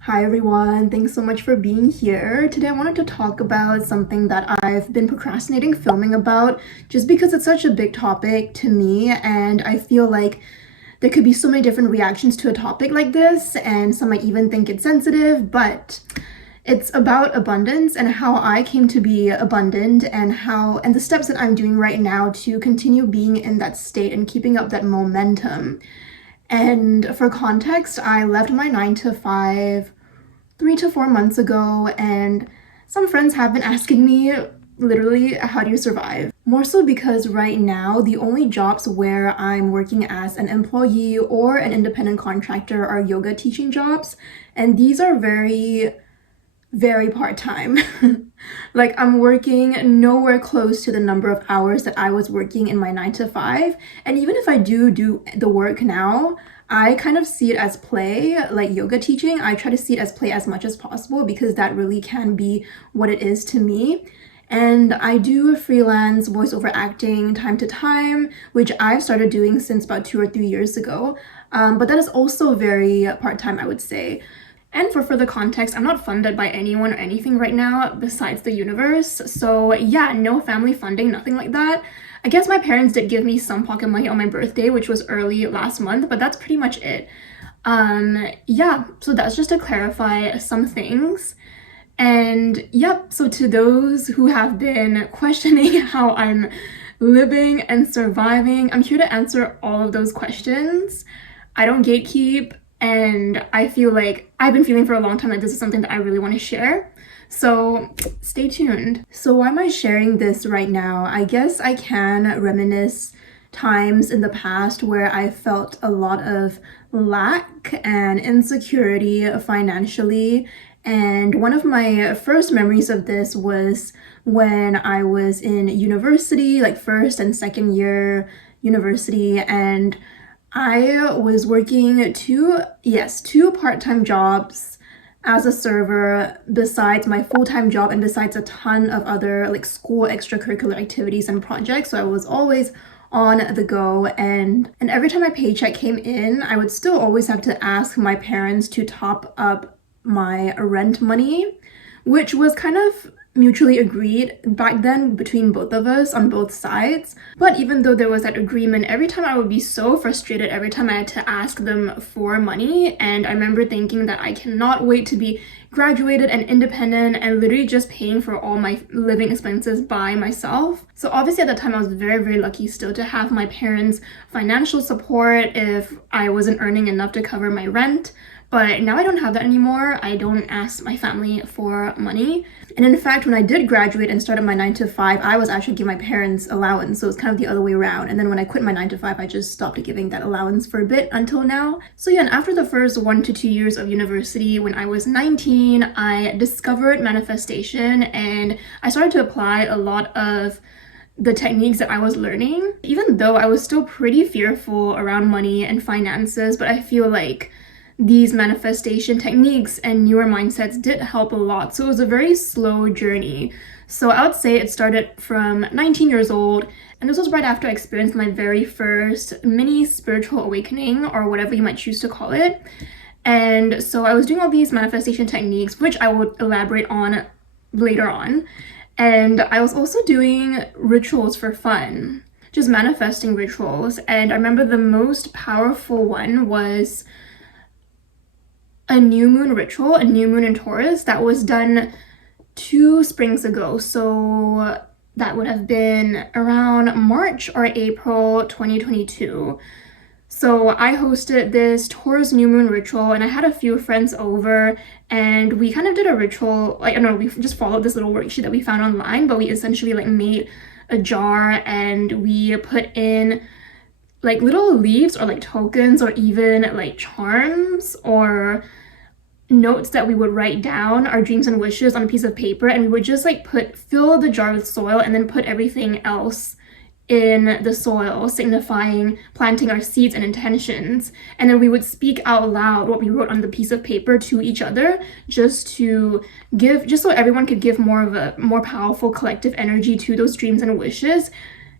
Hi everyone, thanks so much for being here. Today I wanted to talk about something that I've been procrastinating filming about just because it's such a big topic to me, and I feel like there could be so many different reactions to a topic like this, and some might even think it's sensitive, but it's about abundance and how I came to be abundant and the steps that I'm doing right now to continue being in that state and keeping up that momentum. And for context, I left my 9 to 5 3 to 4 months ago, and some friends have been asking me literally, how do you survive? More so because right now, the only jobs where I'm working as an employee or an independent contractor are yoga teaching jobs, and these are very part-time. Like, I'm working nowhere close to the number of hours that I was working in my 9 to 5. And even if I do the work now, I kind of see it as play. Like yoga teaching, I try to see it as play as much as possible because that really can be what it is to me. And I do freelance voiceover acting time to time, which I've started doing since about 2 or 3 years ago. But that is also very part-time, I would say. And for further context, I'm not funded by anyone or anything right now besides the universe. So yeah, no family funding, nothing like that. I guess my parents did give me some pocket money on my birthday, which was early last month, but that's pretty much it. Yeah, so that's just to clarify some things. And yep, so to those who have been questioning how I'm living and surviving, I'm here to answer all of those questions. I don't gatekeep, and I feel like I've been feeling for a long time that this is something that I really want to share. So stay tuned. So why am I sharing this right now? I guess I can reminisce times in the past where I felt a lot of lack and insecurity financially. And one of my first memories of this was when I was in university, like first and second year university, and I was working two part-time jobs as a server besides my full-time job and besides a ton of other like school extracurricular activities and projects. So I was always on the go, and every time my paycheck came in, I would still always have to ask my parents to top up my rent money, which was kind of mutually agreed back then between both of us on both sides. But even though there was that agreement, every time I would be so frustrated every time I had to ask them for money. And I remember thinking that I cannot wait to be graduated and independent and literally just paying for all my living expenses by myself. So obviously at the time I was very lucky still to have my parents' financial support if I wasn't earning enough to cover my rent. But now I don't have that anymore. I don't ask my family for money. And in fact, when I did graduate and started my 9 to 5, I was actually giving my parents allowance. So it's kind of the other way around. And then when I quit my 9 to 5, I just stopped giving that allowance for a bit until now. So yeah, and after the first 1 to 2 years of university, when I was 19, I discovered manifestation and I started to apply a lot of the techniques that I was learning, even though I was still pretty fearful around money and finances. But I feel like these manifestation techniques and newer mindsets did help a lot. So it was a very slow journey. So I would say it started from 19 years old, and this was right after I experienced my very first mini spiritual awakening, or whatever you might choose to call it. And so I was doing all these manifestation techniques, which I would elaborate on later on. And I was also doing rituals for fun, just manifesting rituals. And I remember the most powerful one was a new moon ritual, a new moon in Taurus, that was done 2 springs ago. So that would have been around March or April 2022. So I hosted this Taurus new moon ritual, and I had a few friends over, and we kind of did a ritual, like, I don't know, we just followed this little worksheet that we found online, but we essentially like made a jar and we put in like little leaves or like tokens or even like charms or notes that we would write down our dreams and wishes on a piece of paper, and we would just like fill the jar with soil and then put everything else in the soil, signifying planting our seeds and intentions. And then we would speak out loud what we wrote on the piece of paper to each other, just so everyone could give more of a more powerful collective energy to those dreams and wishes.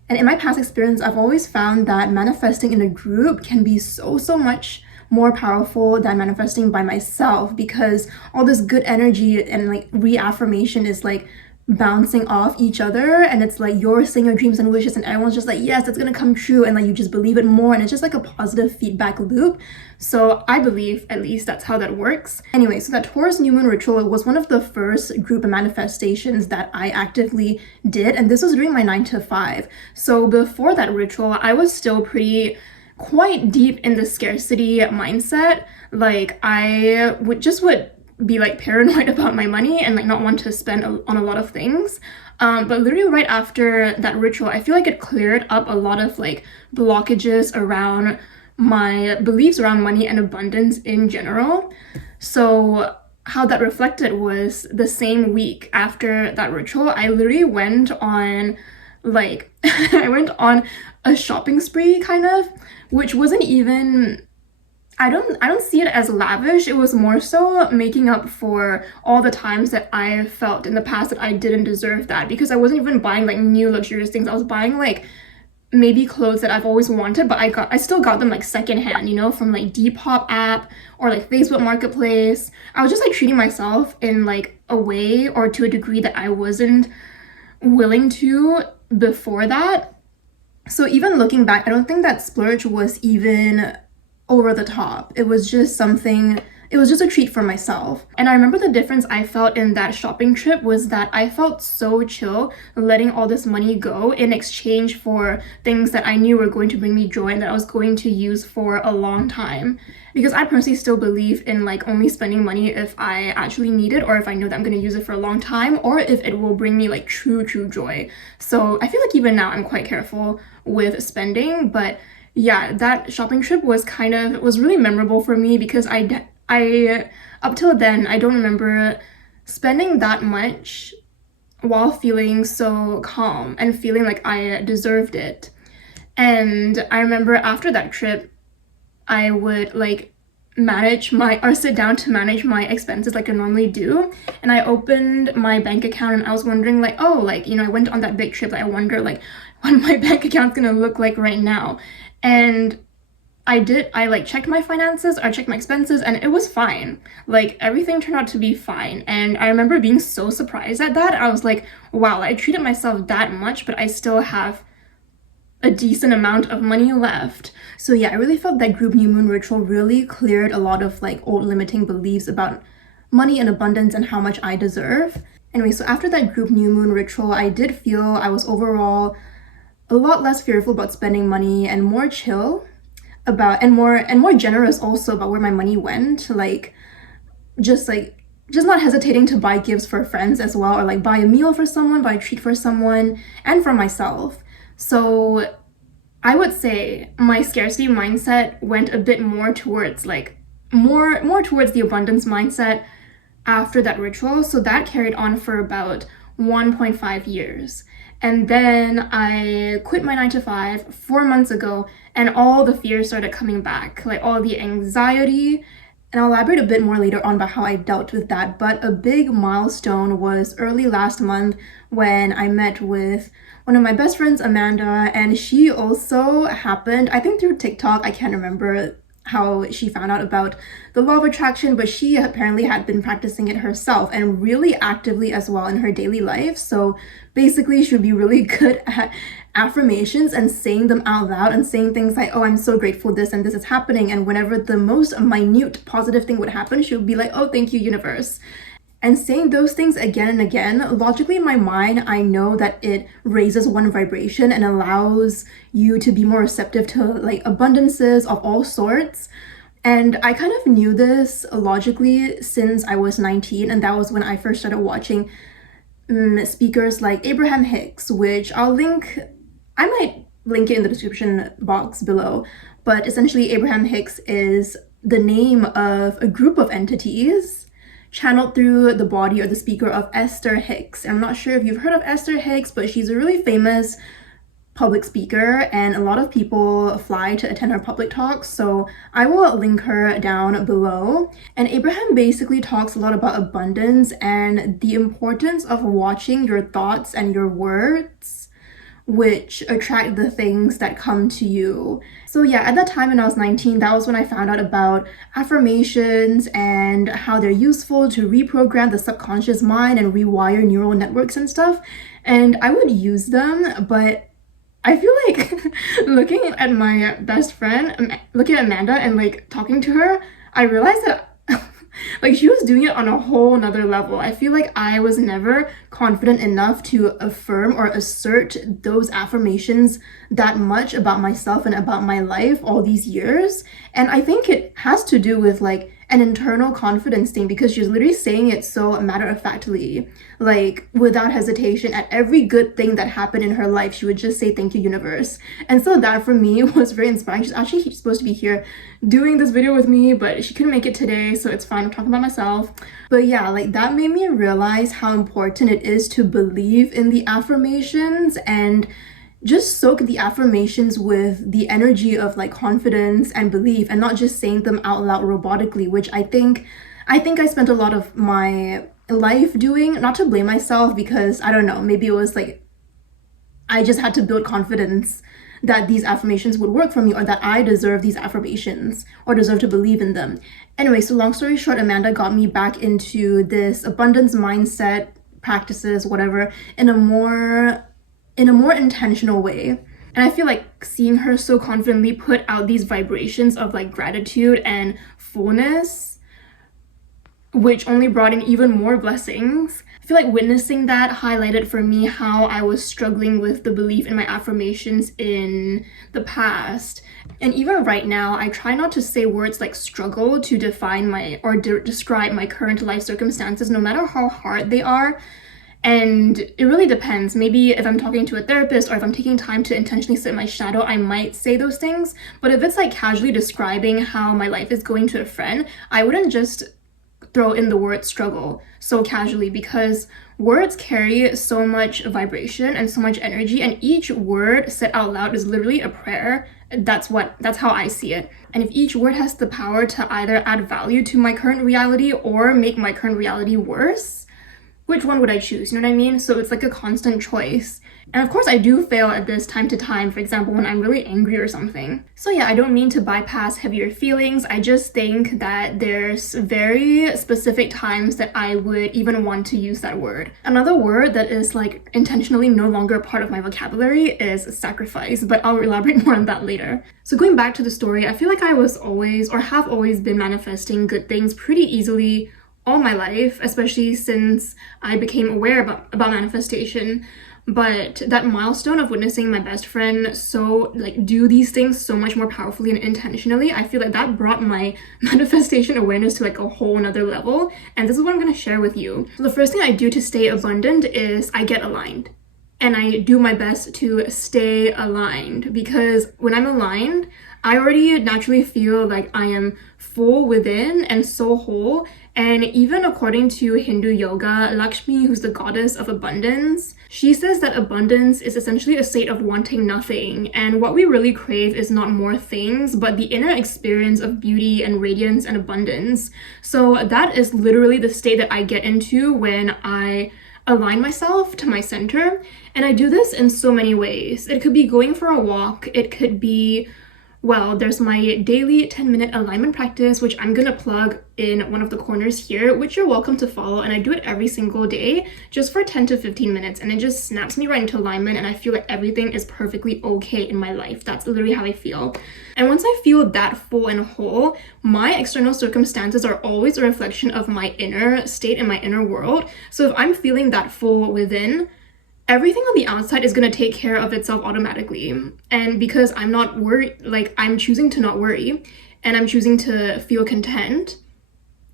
And in my past experience, I've always found that manifesting in a group can be so much more powerful than manifesting by myself, because all this good energy and like reaffirmation is like bouncing off each other, and it's like you're saying your dreams and wishes and everyone's just like, yes, it's gonna come true, and like you just believe it more, and it's just like a positive feedback loop. So I believe at least that's how that works. Anyway, so that Taurus new moon ritual was one of the first group manifestations that I actively did, and this was during my 9 to 5. So before that ritual, I was still quite deep in the scarcity mindset. Like I would be like paranoid about my money and like not want to spend on a lot of things. But literally right after that ritual, I feel like it cleared up a lot of like blockages around my beliefs around money and abundance in general. So how that reflected was the same week after that ritual, I literally went on like I went on a shopping spree kind of, which wasn't even, I don't see it as lavish. It was more so making up for all the times that I felt in the past that I didn't deserve that, because I wasn't even buying like new luxurious things. I was buying like maybe clothes that I've always wanted, but I still got them like secondhand, you know, from like Depop app or like Facebook Marketplace. I was just like treating myself in like a way or to a degree that I wasn't willing to before that. So even looking back, I don't think that splurge was even over the top. It was just a treat for myself. And I remember the difference I felt in that shopping trip was that I felt so chill letting all this money go in exchange for things that I knew were going to bring me joy and that I was going to use for a long time. Because I personally still believe in like only spending money if I actually need it, or if I know that I'm going to use it for a long time, or if it will bring me like true joy. So I feel like even now I'm quite careful with spending, but yeah, that shopping trip was really memorable for me, because I up till then I don't remember spending that much while feeling so calm and feeling like I deserved it. And I remember after that trip, I would like sit down to manage my expenses like I normally do. And I opened my bank account and I was wondering like, oh, like, you know, I went on that big trip. Like, I wonder like what my bank account's gonna look like right now. And I like checked my finances, I checked my expenses, and it was fine. Like everything turned out to be fine. And I remember being so surprised at that. I was like, wow, I treated myself that much, but I still have a decent amount of money left. So yeah, I really felt that group new moon ritual really cleared a lot of like old limiting beliefs about money and abundance and how much I deserve. Anyway, so after that group new moon ritual, I did feel I was overall a lot less fearful about spending money and more chill about, and more generous also about where my money went. Like just not hesitating to buy gifts for friends as well, or like buy a meal for someone, buy a treat for someone, and for myself. So I would say my scarcity mindset went a bit more towards like more towards the abundance mindset after that ritual. So that carried on for about 1.5 years. And then I quit my 9 to 5 4 months ago, and all the fears started coming back, like all the anxiety. And I'll elaborate a bit more later on about how I dealt with that. But a big milestone was early last month when I met with one of my best friends, Amanda, and she also happened, I think through TikTok, I can't remember how she found out about the law of attraction, but she apparently had been practicing it herself and really actively as well in her daily life. So basically she would be really good at affirmations and saying them out loud and saying things like, oh, I'm so grateful this and this is happening. And whenever the most minute positive thing would happen, she would be like, oh, thank you, universe. And saying those things again and again, logically in my mind, I know that it raises one vibration and allows you to be more receptive to like abundances of all sorts. And I kind of knew this logically since I was 19, and that was when I first started watching speakers like Abraham Hicks, which I might link it in the description box below. But essentially Abraham Hicks is the name of a group of entities channeled through the body or the speaker of Esther Hicks. I'm not sure if you've heard of Esther Hicks, but she's a really famous public speaker, and a lot of people fly to attend her public talks, so I will link her down below. And Abraham basically talks a lot about abundance and the importance of watching your thoughts and your words which attract the things that come to you. So yeah, at that time when I was 19, that was when I found out about affirmations and how they're useful to reprogram the subconscious mind and rewire neural networks and stuff. And I would use them, but I feel like looking at my best friend, looking at Amanda and like talking to her, I realized that like she was doing it on a whole nother level. I feel like I was never confident enough to affirm or assert those affirmations that much about myself and about my life all these years. And I think it has to do with like an internal confidence thing, because she's literally saying it so matter-of-factly, like without hesitation. At every good thing that happened in her life, she would just say thank you, universe. And so that for me was very inspiring. She's actually supposed to be here doing this video with me, but she couldn't make it today, so it's fine. I'm talking about myself. But yeah, like that made me realize how important it is to believe in the affirmations and just soak the affirmations with the energy of like confidence and belief, and not just saying them out loud robotically, which I think I spent a lot of my life doing. Not to blame myself, because I don't know, maybe it was like I just had to build confidence that these affirmations would work for me, or that I deserve these affirmations or deserve to believe in them. Anyway, so long story short, Amanda got me back into this abundance mindset practices, whatever, in a more intentional way. And I feel like seeing her so confidently put out these vibrations of like gratitude and fullness, which only brought in even more blessings. I feel like witnessing that highlighted for me how I was struggling with the belief in my affirmations in the past. And even right now, I try not to say words like struggle to define my or describe my current life circumstances, no matter how hard they are. And it really depends. Maybe if I'm talking to a therapist or if I'm taking time to intentionally sit in my shadow, I might say those things. But if it's like casually describing how my life is going to a friend, I wouldn't just throw in the word struggle so casually, because words carry so much vibration and so much energy, and each word said out loud is literally a prayer. That's how I see it. And if each word has the power to either add value to my current reality or make my current reality worse, which one would I choose? You know what I mean? So it's like a constant choice. And of course I do fail at this time to time, for example, when I'm really angry or something. So yeah, I don't mean to bypass heavier feelings. I just think that there's very specific times that I would even want to use that word. Another word that is like intentionally no longer a part of my vocabulary is sacrifice, but I'll elaborate more on that later. So going back to the story, I feel like I was always, or have always been, manifesting good things pretty easily all my life, especially since I became aware about manifestation. But that milestone of witnessing my best friend do these things so much more powerfully and intentionally, I feel like that brought my manifestation awareness to like a whole nother level. And this is what I'm going to share with you. So the first thing I do to stay abundant is I get aligned. And I do my best to stay aligned, because when I'm aligned, I already naturally feel like I am full within and so whole. And even according to Hindu yoga, Lakshmi, who's the goddess of abundance, she says that abundance is essentially a state of wanting nothing. And what we really crave is not more things, but the inner experience of beauty and radiance and abundance. So that is literally the state that I get into when I align myself to my center. And I do this in so many ways. It could be going for a walk. It could be, there's my daily 10-minute alignment practice, which I'm gonna plug in one of the corners here, which you're welcome to follow. And I do it every single day just for 10 to 15 minutes. And it just snaps me right into alignment. And I feel like everything is perfectly okay in my life. That's literally how I feel. And once I feel that full and whole, my external circumstances are always a reflection of my inner state and my inner world. So if I'm feeling that full within, everything on the outside is going to take care of itself automatically. And because I'm not worried, like I'm choosing to not worry and I'm choosing to feel content,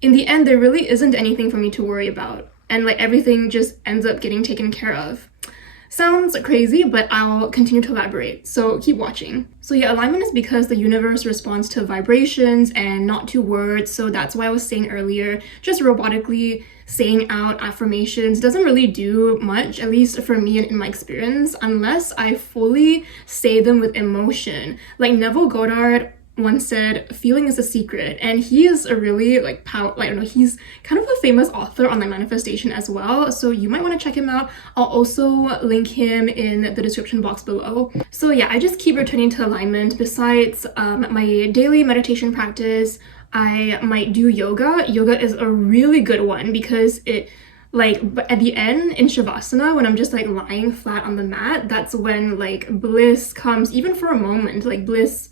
in the end, there really isn't anything for me to worry about. And like everything just ends up getting taken care of. Sounds crazy, but I'll continue to elaborate, so keep watching. So yeah, alignment is because the universe responds to vibrations and not to words. So that's why I was saying earlier, just robotically saying out affirmations doesn't really do much, at least for me and in my experience, unless I fully say them with emotion. Like Neville Goddard, once said, feeling is a secret. And he is a really like I don't know, he's kind of a famous author on like manifestation as well. So you might want to check him out. I'll also link him in the description box below. So yeah, I just keep returning to alignment. Besides my daily meditation practice, I might do yoga. Yoga is a really good one because it like at the end in Shavasana, when I'm just like lying flat on the mat, that's when like bliss comes, even for a moment, like bliss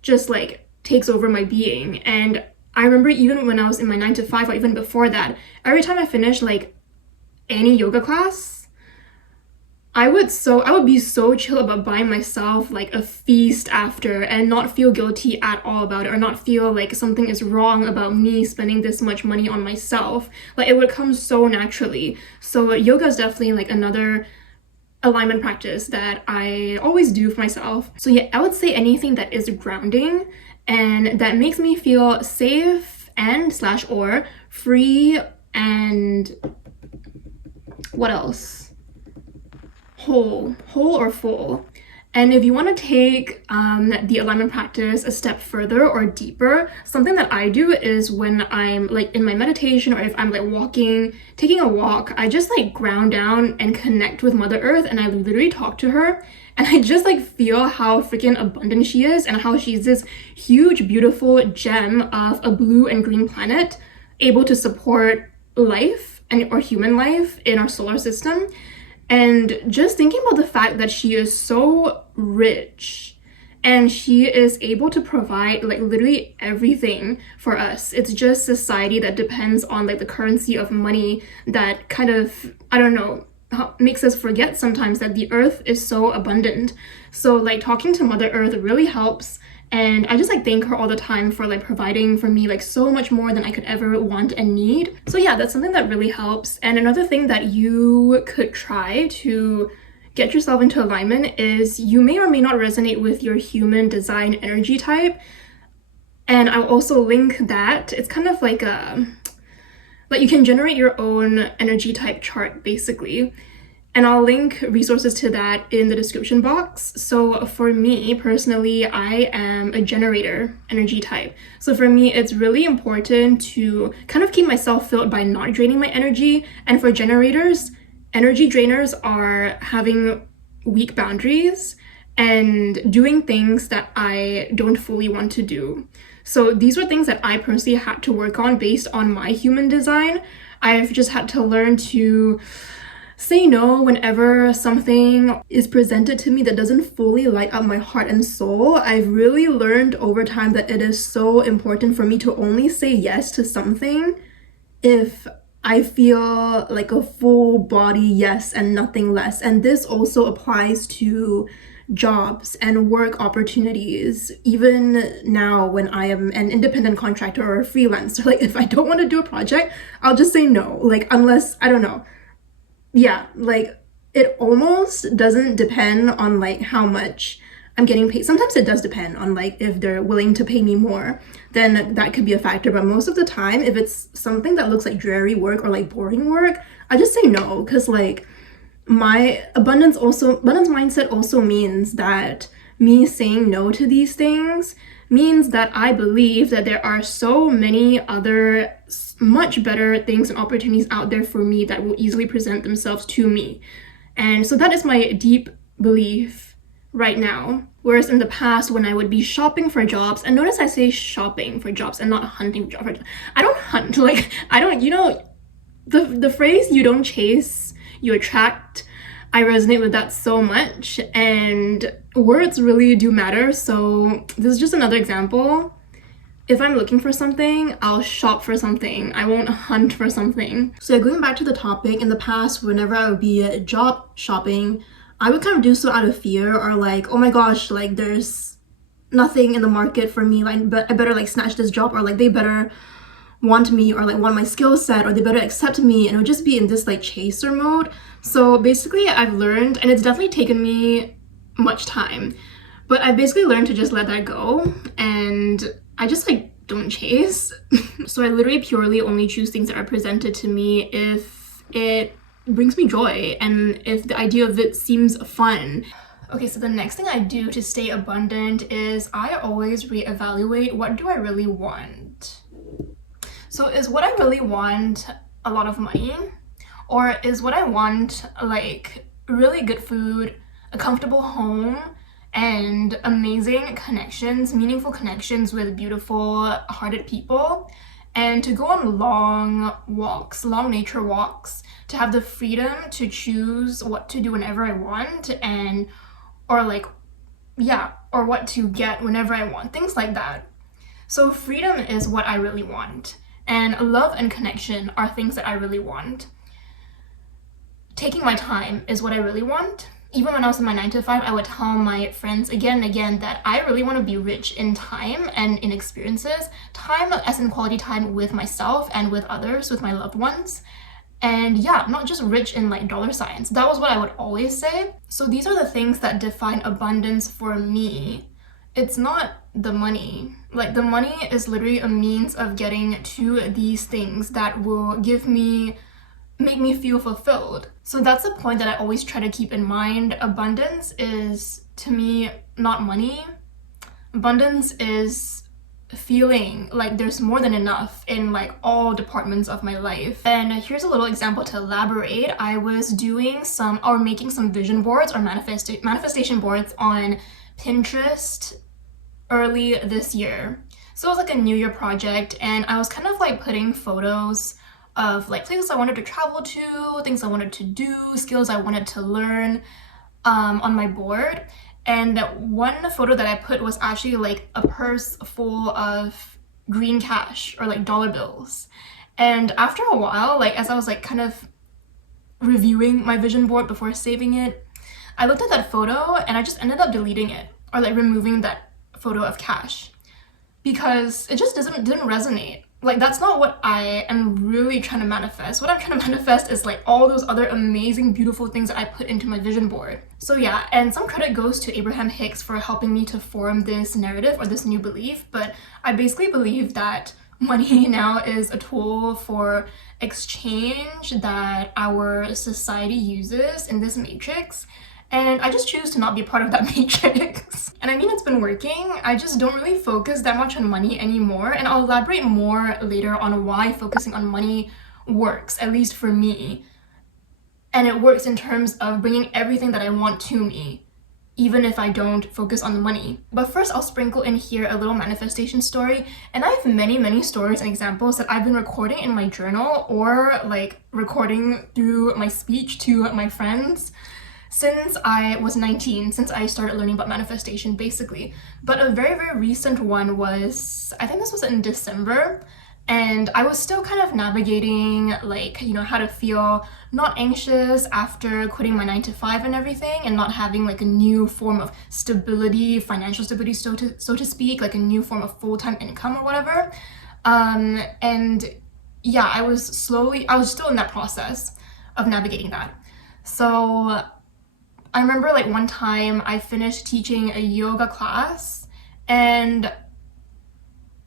just like takes over my being. And I remember even when I was in my 9 to 5 or even before that, every time I finished like any yoga class, I would be so chill about buying myself like a feast after and not feel guilty at all about it, or not feel like something is wrong about me spending this much money on myself. Like it would come so naturally. So yoga is definitely like another alignment practice that I always do for myself. So yeah, I would say anything that is grounding and that makes me feel safe and / or free, and what else? Whole or full. And if you want to take the alignment practice a step further or deeper, something that I do is when I'm like in my meditation, or if I'm like taking a walk, I just like ground down and connect with Mother Earth, and I literally talk to her, and I just like feel how freaking abundant she is and how she's this huge, beautiful gem of a blue and green planet able to support life or human life in our solar system. And just thinking about the fact that she is so rich and she is able to provide like literally everything for us. It's just society that depends on like the currency of money that kind of, I don't know, makes us forget sometimes that the earth is so abundant. So like talking to Mother Earth really helps. And I just like thank her all the time for like providing for me like so much more than I could ever want and need. So yeah, that's something that really helps. And another thing that you could try to get yourself into alignment is you may or may not resonate with your human design energy type. And I'll also link that. It's kind of like you can generate your own energy type chart basically. And I'll link resources to that in the description box. So for me personally, I am a generator energy type. So for me, it's really important to kind of keep myself filled by not draining my energy. And for generators, energy drainers are having weak boundaries and doing things that I don't fully want to do. So these were things that I personally had to work on based on my human design. I've just had to learn to say no whenever something is presented to me that doesn't fully light up my heart and soul. I've really learned over time that it is so important for me to only say yes to something if I feel like a full body yes and nothing less. And this also applies to jobs and work opportunities. Even now when I am an independent contractor or a freelancer, like if I don't want to do a project, I'll just say no, like unless, I don't know. Yeah, like it almost doesn't depend on like how much I'm getting paid. Sometimes it does depend on like if they're willing to pay me more, then that could be a factor. But most of the time, if it's something that looks like dreary work or like boring work, I just say no, because like my abundance mindset also means that me saying no to these things means that I believe that there are so many other much better things and opportunities out there for me that will easily present themselves to me. And so that is my deep belief right now. Whereas in the past, when I would be shopping for jobs, and notice I say shopping for jobs and not hunting for jobs. I don't hunt, like I don't, you know, the phrase "you don't chase, you attract." I resonate with that so much, and words really do matter. So this is just another example. If I'm looking for something, I'll shop for something. I won't hunt for something. So going back to the topic, in the past, whenever I would be job shopping, I would kind of do so out of fear, or like, oh my gosh, like there's nothing in the market for me, like but I better like snatch this job, or like they better want me, or like want my skill set, or they better accept me, and it would just be in this like chaser mode. So basically I've learned, and it's definitely taken me much time, but I've basically learned to just let that go, and I just like don't chase. So I literally purely only choose things that are presented to me if it brings me joy and if the idea of it seems fun. Okay, so the next thing I do to stay abundant is I always reevaluate, what do I really want? So is what I really want a lot of money? Or is what I want like really good food, a comfortable home, and amazing connections, meaningful connections with beautiful hearted people, and to go on long walks, long nature walks, to have the freedom to choose what to do whenever I want, and or like yeah, or what to get whenever I want, things like that. So freedom is what I really want, and love and connection are things that I really want. Taking my time is what I really want. Even when I was in my 9 to 5, I would tell my friends again and again that I really want to be rich in time and in experiences. Time as in quality time with myself and with others, with my loved ones. And yeah, not just rich in like dollar signs. That was what I would always say. So these are the things that define abundance for me. It's not the money. Like, the money is literally a means of getting to these things that will make me feel fulfilled. So that's the point that I always try to keep in mind. Abundance is, to me, not money. Abundance is feeling like there's more than enough in like all departments of my life. And here's a little example to elaborate. I was doing making some vision boards or manifestation boards on Pinterest early this year. So it was like a New Year project, and I was kind of like putting photos of like places I wanted to travel to, things I wanted to do, skills I wanted to learn on my board. And one photo that I put was actually like a purse full of green cash or like dollar bills. And after a while, like as I was like kind of reviewing my vision board before saving it, I looked at that photo and I just ended up deleting it or like removing that photo of cash because it just didn't resonate. Like, that's not what I am really trying to manifest. What I'm trying to manifest is like all those other amazing, beautiful things that I put into my vision board. So yeah, and some credit goes to Abraham Hicks for helping me to form this narrative or this new belief, but I basically believe that money now is a tool for exchange that our society uses in this matrix. And I just choose to not be part of that matrix. And I mean, it's been working. I just don't really focus that much on money anymore. And I'll elaborate more later on why focusing on money works, at least for me. And it works in terms of bringing everything that I want to me, even if I don't focus on the money. But first, I'll sprinkle in here a little manifestation story. And I have many, many stories and examples that I've been recording in my journal or like recording through my speech to my friends since I was 19, since I started learning about manifestation, basically. But a very, very recent one was, I think this was in December, and I was still kind of navigating, like, you know, how to feel not anxious after quitting my 9 to 5 and everything, and not having like a new form of stability, financial stability, so to speak, like a new form of full-time income or whatever. And yeah, I was still in that process of navigating that. So I remember like one time I finished teaching a yoga class, and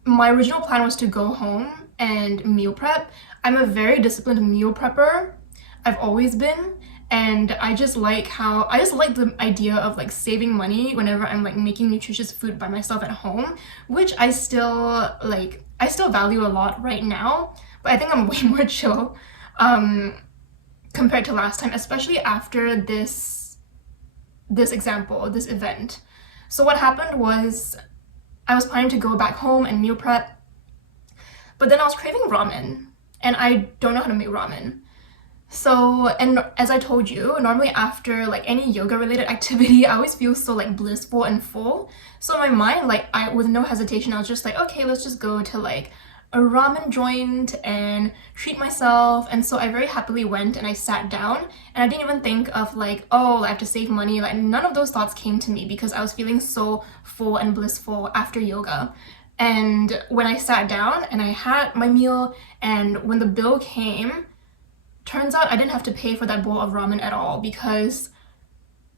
my original plan was to go home and meal prep. I'm a very disciplined meal prepper. I've always been, and I just like the idea of like saving money whenever I'm like making nutritious food by myself at home, which I still value a lot right now, but I think I'm way more chill compared to last time, especially after this event. So what happened was I was planning to go back home and meal prep, but then I was craving ramen, and I don't know how to make ramen. So, and as I told you, normally after like any yoga related activity, I always feel so like blissful and full. So in my mind, like with no hesitation, I was just like, okay, let's just go to like a ramen joint and treat myself. And so I very happily went and I sat down, and I didn't even think of like, oh, I have to save money. Like, none of those thoughts came to me because I was feeling so full and blissful after yoga. And when I sat down and I had my meal, and when the bill came, turns out I didn't have to pay for that bowl of ramen at all because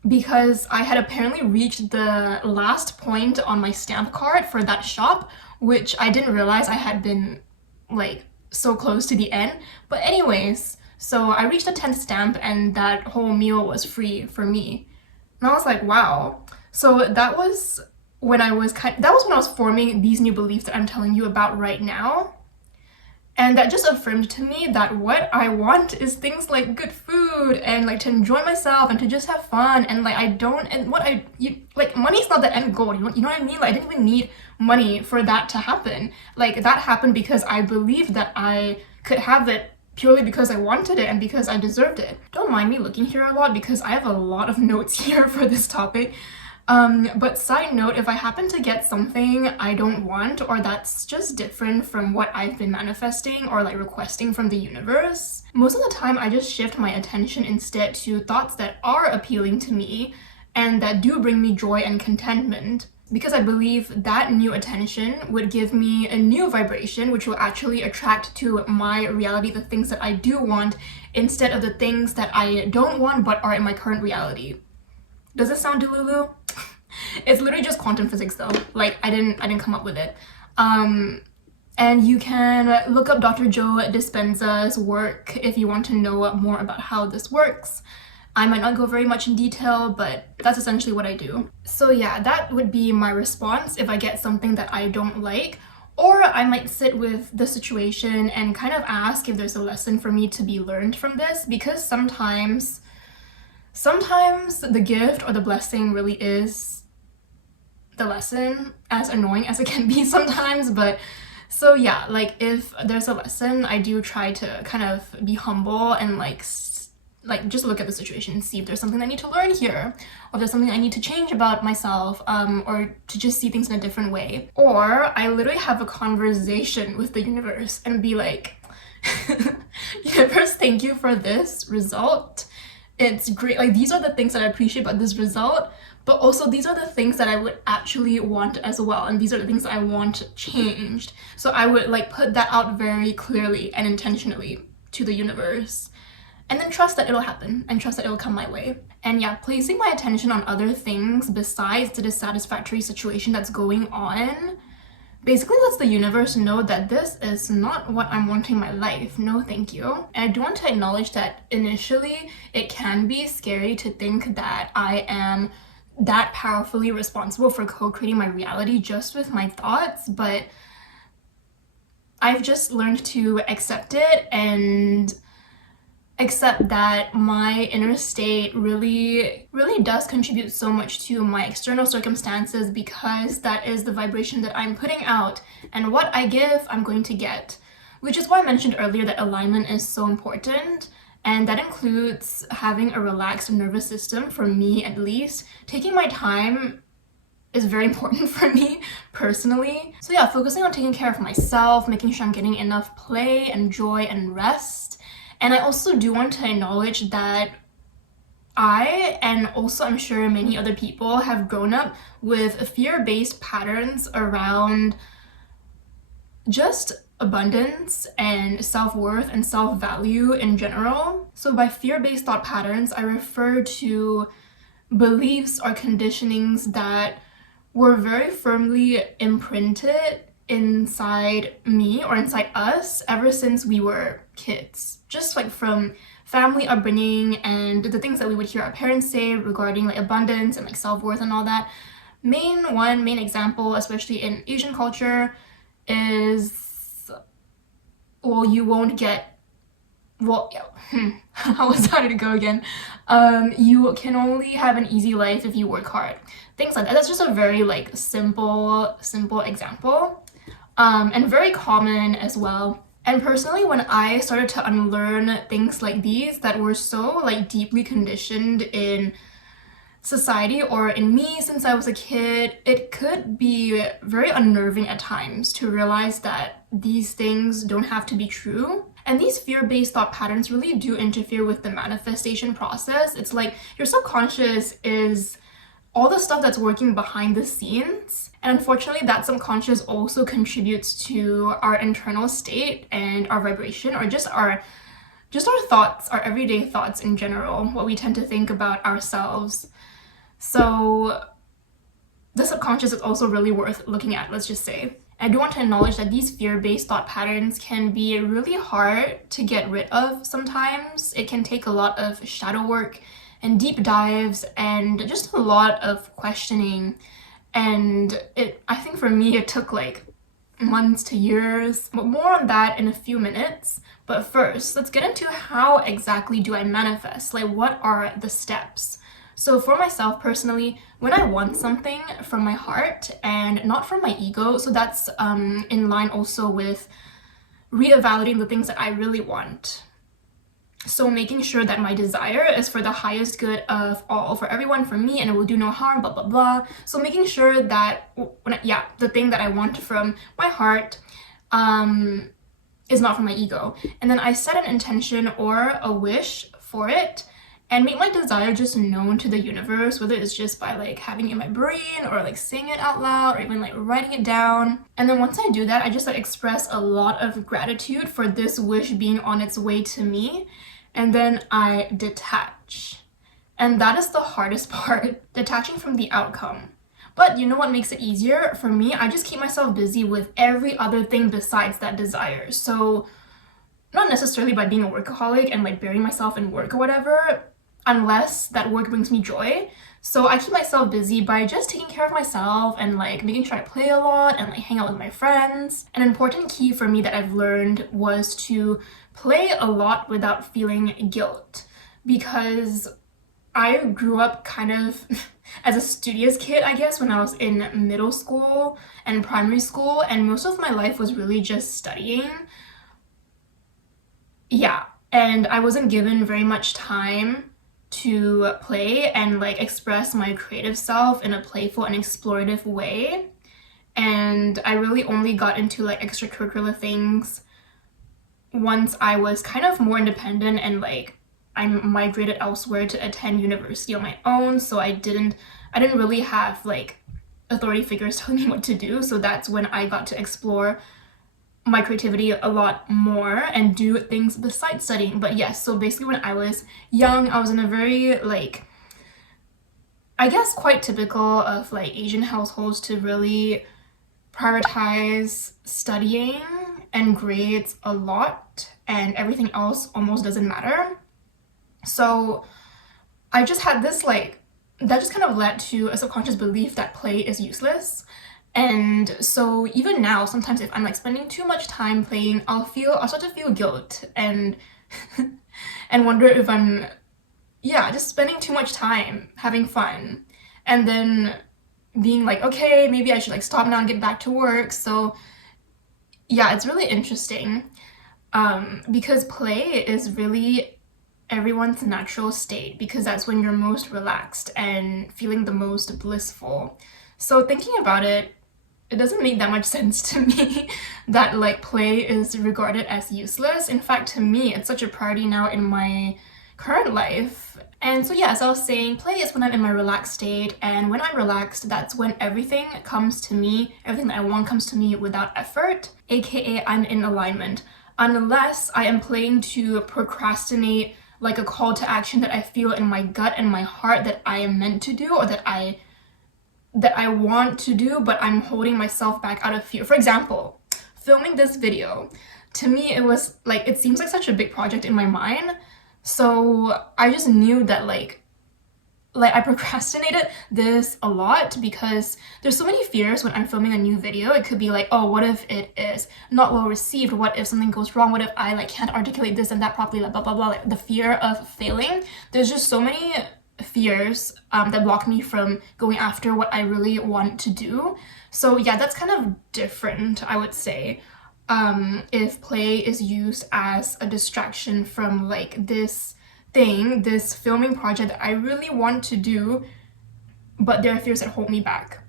I had apparently reached the last point on my stamp card for that shop, which I didn't realize I had been like so close to the end. But anyways, so I reached the 10th stamp, and that whole meal was free for me. And I was like, wow. So that was when I was forming these new beliefs that I'm telling you about right now. And that just affirmed to me that what I want is things like good food and like to enjoy myself and to just have fun, and like money's not the end goal, you know what I mean? Like I didn't even need money for that to happen. Like that happened because I believed that I could have it purely because I wanted it and because I deserved it. Don't mind me looking here a lot because I have a lot of notes here for this topic. But side note, if I happen to get something I don't want or that's just different from what I've been manifesting or like requesting from the universe, most of the time I just shift my attention instead to thoughts that are appealing to me and that do bring me joy and contentment, because I believe that new attention would give me a new vibration which will actually attract to my reality the things that I do want instead of the things that I don't want but are in my current reality. Does it sound delulu? It's literally just quantum physics though. Like I didn't come up with it. And you can look up Dr. Joe Dispenza's work if you want to know more about how this works. I might not go very much in detail, but that's essentially what I do. So yeah, that would be my response if I get something that I don't like. Or I might sit with the situation and kind of ask if there's a lesson for me to be learned from this, because sometimes the gift or the blessing really is the lesson, as annoying as it can be sometimes. But so yeah, like if there's a lesson, I do try to kind of be humble and like just look at the situation and see if there's something I need to learn here, or if there's something I need to change about myself, or to just see things in a different way. Or I literally have a conversation with the universe and be like, universe, thank you for this result. It's great. Like these are the things that I appreciate about this result, but also these are the things that I would actually want as well, and these are the things that I want changed. So I would like put that out very clearly and intentionally to the universe, and then trust that it'll happen and trust that it'll come my way. And yeah, placing my attention on other things besides the dissatisfactory situation that's going on basically lets the universe know that this is not what I'm wanting in my life. No, thank you. And I do want to acknowledge that initially it can be scary to think that I am that powerfully responsible for co-creating my reality just with my thoughts, but I've just learned to accept it and accept that my inner state really does contribute so much to my external circumstances, because that is the vibration that I'm putting out, and what I give, I'm going to get. Which is why I mentioned earlier that alignment is so important, and that includes having a relaxed nervous system. For me at least, taking my time is very important for me personally. So yeah, focusing on taking care of myself, making sure I'm getting enough play and joy and rest. And I also do want to acknowledge that I, and also I'm sure many other people, have grown up with fear-based patterns around just abundance and self-worth and self-value in general. So by fear-based thought patterns, I refer to beliefs or conditionings that were very firmly imprinted inside me or inside us ever since we were kids, just like from family upbringing and the things that we would hear our parents say regarding like abundance and like self-worth and all that. Main example, especially in Asian culture, is, well, you won't get, well, how was that to go again? You can only have an easy life if you work hard. Things like that. That's just a very like simple example, and very common as well. And personally, when I started to unlearn things like these that were so like deeply conditioned in society or in me since I was a kid, it could be very unnerving at times to realize that these things don't have to be true. And these fear-based thought patterns really do interfere with the manifestation process. It's like your subconscious is all the stuff that's working behind the scenes. And unfortunately, that subconscious also contributes to our internal state and our vibration, or just our thoughts, our everyday thoughts in general, what we tend to think about ourselves. So the subconscious is also really worth looking at, let's just say. I do want to acknowledge that these fear-based thought patterns can be really hard to get rid of sometimes. It can take a lot of shadow work and deep dives and just a lot of questioning. And I think for me, it took like months to years, but more on that in a few minutes. But first, let's get into how exactly do I manifest? Like, what are the steps? So for myself personally, when I want something from my heart and not from my ego, so that's in line also with reevaluating the things that I really want. So making sure that my desire is for the highest good of all, for everyone, for me, and it will do no harm, blah, blah, blah. So making sure that, the thing that I want from my heart is not from my ego. And then I set an intention or a wish for it and make my desire just known to the universe, whether it's just by like having it in my brain or like saying it out loud or even like writing it down. And then once I do that, I just like express a lot of gratitude for this wish being on its way to me. And then I detach. And that is the hardest part, detaching from the outcome. But you know what makes it easier? For me, I just keep myself busy with every other thing besides that desire. So not necessarily by being a workaholic and like burying myself in work or whatever, unless that work brings me joy. So I keep myself busy by just taking care of myself and like making sure I play a lot and like hang out with my friends. An important key for me that I've learned was to play a lot without feeling guilt, because I grew up kind of as a studious kid, I guess, when I was in middle school and primary school, and most of my life was really just studying. Yeah, and I wasn't given very much time to play and like express my creative self in a playful and explorative way. And I really only got into like extracurricular things once I was kind of more independent and like I migrated elsewhere to attend university on my own. So I didn't really have like authority figures telling me what to do. So that's when I got to explore my creativity a lot more and do things besides studying. But yes, so basically when I was young, I was in a very like, I guess quite typical of like Asian households to really prioritize studying and grades a lot, and everything else almost doesn't matter. So I just had this like, that just kind of led to a subconscious belief that play is useless. And so even now, sometimes if I'm like spending too much time playing, I'll start to feel guilt and and wonder if I'm just spending too much time having fun, and then being like, okay, maybe I should like stop now and get back to work. So yeah, it's really interesting because play is really everyone's natural state, because that's when you're most relaxed and feeling the most blissful. So thinking about it, it doesn't make that much sense to me that like play is regarded as useless. In fact, to me, it's such a priority now in my current life. And so yeah, as I was saying, play is when I'm in my relaxed state, and when I'm relaxed, that's when everything comes to me, everything that I want comes to me without effort, aka I'm in alignment. Unless I am playing to procrastinate like a call to action that I feel in my gut and my heart that I am meant to do, or that I want to do, but I'm holding myself back out of fear. For example, filming this video, to me it was like, it seems like such a big project in my mind. So I just knew that like I procrastinated this a lot because there's so many fears when I'm filming a new video. It could be like, oh, what if it is not well received? What if something goes wrong? What if I like can't articulate this and that properly? Like, blah, blah, blah. Like the fear of failing. There's just so many fears that block me from going after what I really want to do. So yeah, that's kind of different, I would say, if play is used as a distraction from like this filming project that I really want to do, but there are fears that hold me back.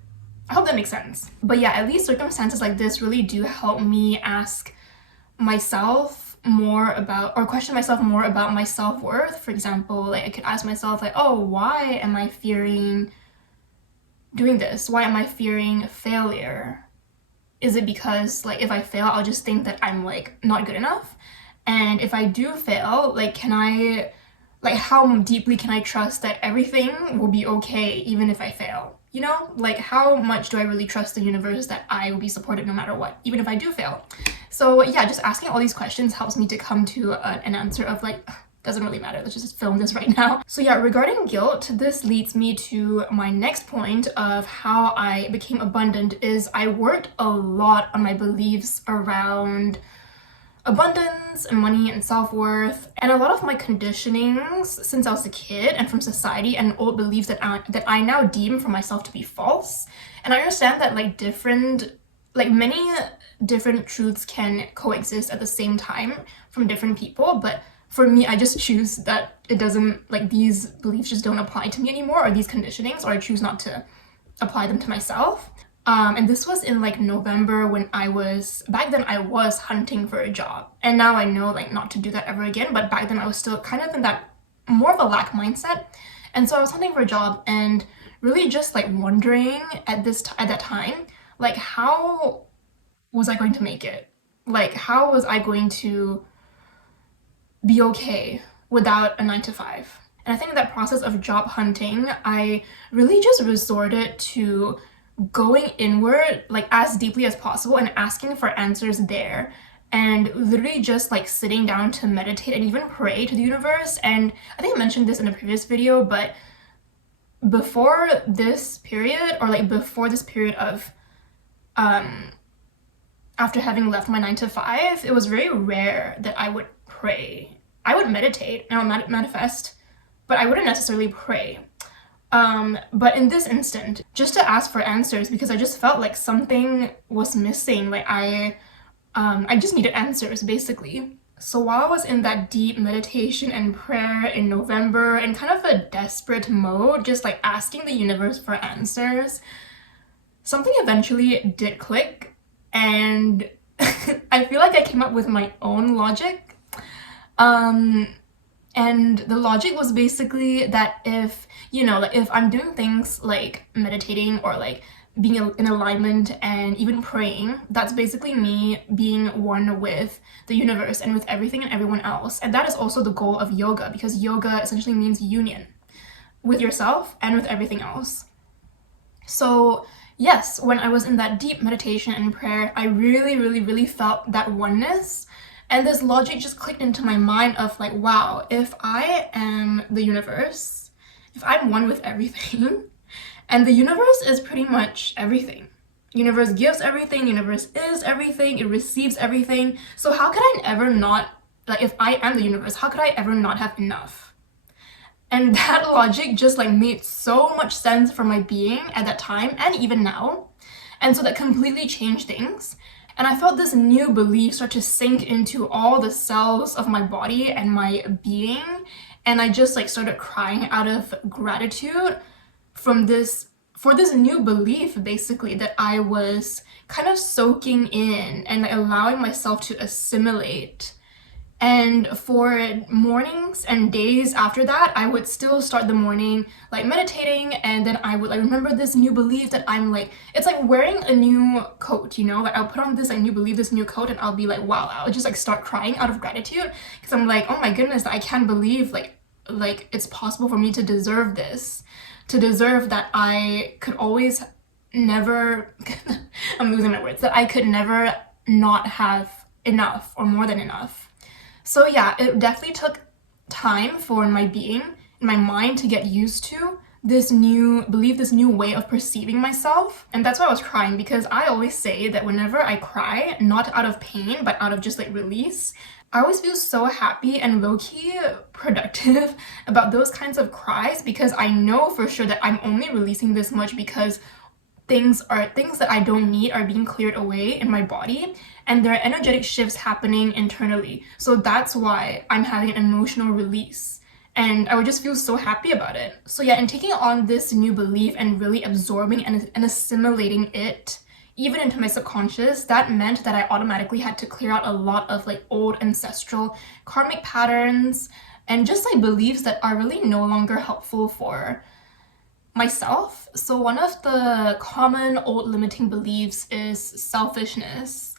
I hope that makes sense. But yeah, at least circumstances like this really do help me ask myself more about, or question myself more about my self-worth. For example, like I could ask myself like, oh, why am I fearing doing this? Why am I fearing failure? Is it because like if I fail, I'll just think that I'm like not good enough? And if I do fail, like how deeply can I trust that everything will be okay even if I fail? You know, like how much do I really trust the universe that I will be supported no matter what, even if I do fail? So yeah, just asking all these questions helps me to come to an answer of like, doesn't really matter. Let's just film this right now. So yeah, regarding guilt, this leads me to my next point of how I became abundant is I worked a lot on my beliefs around abundance and money and self-worth, and a lot of my conditionings since I was a kid and from society and old beliefs that I now deem for myself to be false. And I understand that many different truths can coexist at the same time from different people, but for me, I just choose that it doesn't, these beliefs just don't apply to me anymore, or these conditionings, or I choose not to apply them to myself. And this was in November when back then I was hunting for a job. And now I know not to do that ever again, but back then I was still kind of in that more of a lack mindset. And so I was hunting for a job and really just wondering at that time, how was I going to make it? How was I going to be okay without a 9-to-5? And I think in that process of job hunting, I really just resorted to going inward as deeply as possible and asking for answers there, and literally just sitting down to meditate and even pray to the universe. And I think I mentioned this in a previous video, but before this period, or before this period of after having left my 9-to-5, it was very rare that I would pray. I would meditate and I would manifest, but I wouldn't necessarily pray. But in this instant, just to ask for answers, because I just felt like something was missing. I just needed answers, basically. So while I was in that deep meditation and prayer in November, in kind of a desperate mode, just asking the universe for answers, something eventually did click, and I feel like I came up with my own logic. And the logic was basically that if I'm doing things like meditating or being in alignment and even praying, that's basically me being one with the universe and with everything and everyone else. And that is also the goal of yoga, because yoga essentially means union with yourself and with everything else. So yes, when I was in that deep meditation and prayer, I really, really, really felt that oneness. And this logic just clicked into my mind of wow, if I am the universe, if I'm one with everything, and the universe is pretty much everything. Universe gives everything, universe is everything, it receives everything. So how could I ever not, if I am the universe, how could I ever not have enough? And that logic just made so much sense for my being at that time and even now. And so that completely changed things. And I felt this new belief start to sink into all the cells of my body and my being. And I just started crying out of gratitude for this new belief, basically, that I was kind of soaking in and allowing myself to assimilate. And for mornings and days after that, I would still start the morning meditating, and then I would remember this new belief that I'm it's like wearing a new coat, I'll put on this new belief, this new coat, and I'll be wow, I'll just start crying out of gratitude, because I'm oh my goodness, I can't believe it's possible for me to deserve this, to deserve that I could always never I'm losing my words, that I could never not have enough or more than enough. So yeah, it definitely took time for my being, my mind, to get used to this new belief, this new way of perceiving myself. And that's why I was crying, because I always say that whenever I cry, not out of pain, but out of just release, I always feel so happy and low-key productive about those kinds of cries, because I know for sure that I'm only releasing this much because things that I don't need are being cleared away in my body, and there are energetic shifts happening internally. So that's why I'm having an emotional release, and I would just feel so happy about it. So yeah, in taking on this new belief and really absorbing and assimilating it even into my subconscious, that meant that I automatically had to clear out a lot of old ancestral karmic patterns and just beliefs that are really no longer helpful for myself. So one of the common old limiting beliefs is selfishness.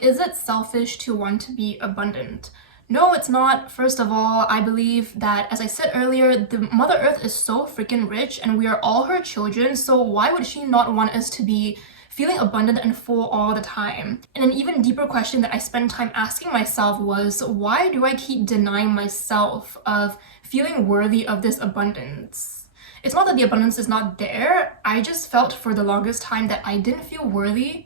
Is it selfish to want to be abundant? No, it's not. First of all, I believe that, as I said earlier, the Mother Earth is so freaking rich and we are all her children, so why would she not want us to be feeling abundant and full all the time. And an even deeper question that I spent time asking myself was, why do I keep denying myself of feeling worthy of this abundance? It's not that the abundance is not there, I just felt for the longest time that I didn't feel worthy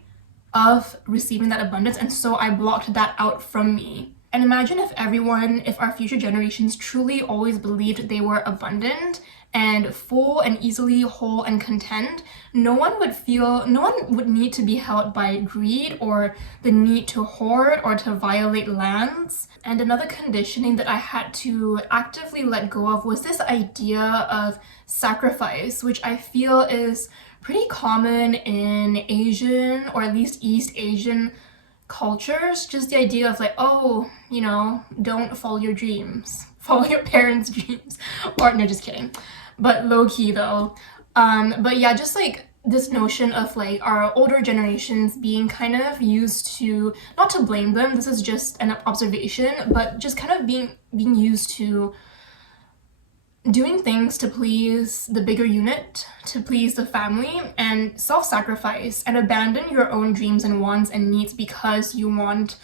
of receiving that abundance, and so I blocked that out from me. And imagine if our future generations truly always believed they were abundant and full and easily whole and content, no one would need to be held by greed or the need to hoard or to violate lands. And another conditioning that I had to actively let go of was this idea of sacrifice, which I feel is pretty common in Asian, or at least East Asian cultures. Just the idea of like, oh, don't follow your dreams, follow your parents' dreams. Or no, just kidding. But low-key though. But yeah, just like this notion of like our older generations being kind of used to, not to blame them, this is just an observation, but just kind of being used to doing things to please the bigger unit, to please the family, and self-sacrifice and abandon your own dreams and wants and needs because you want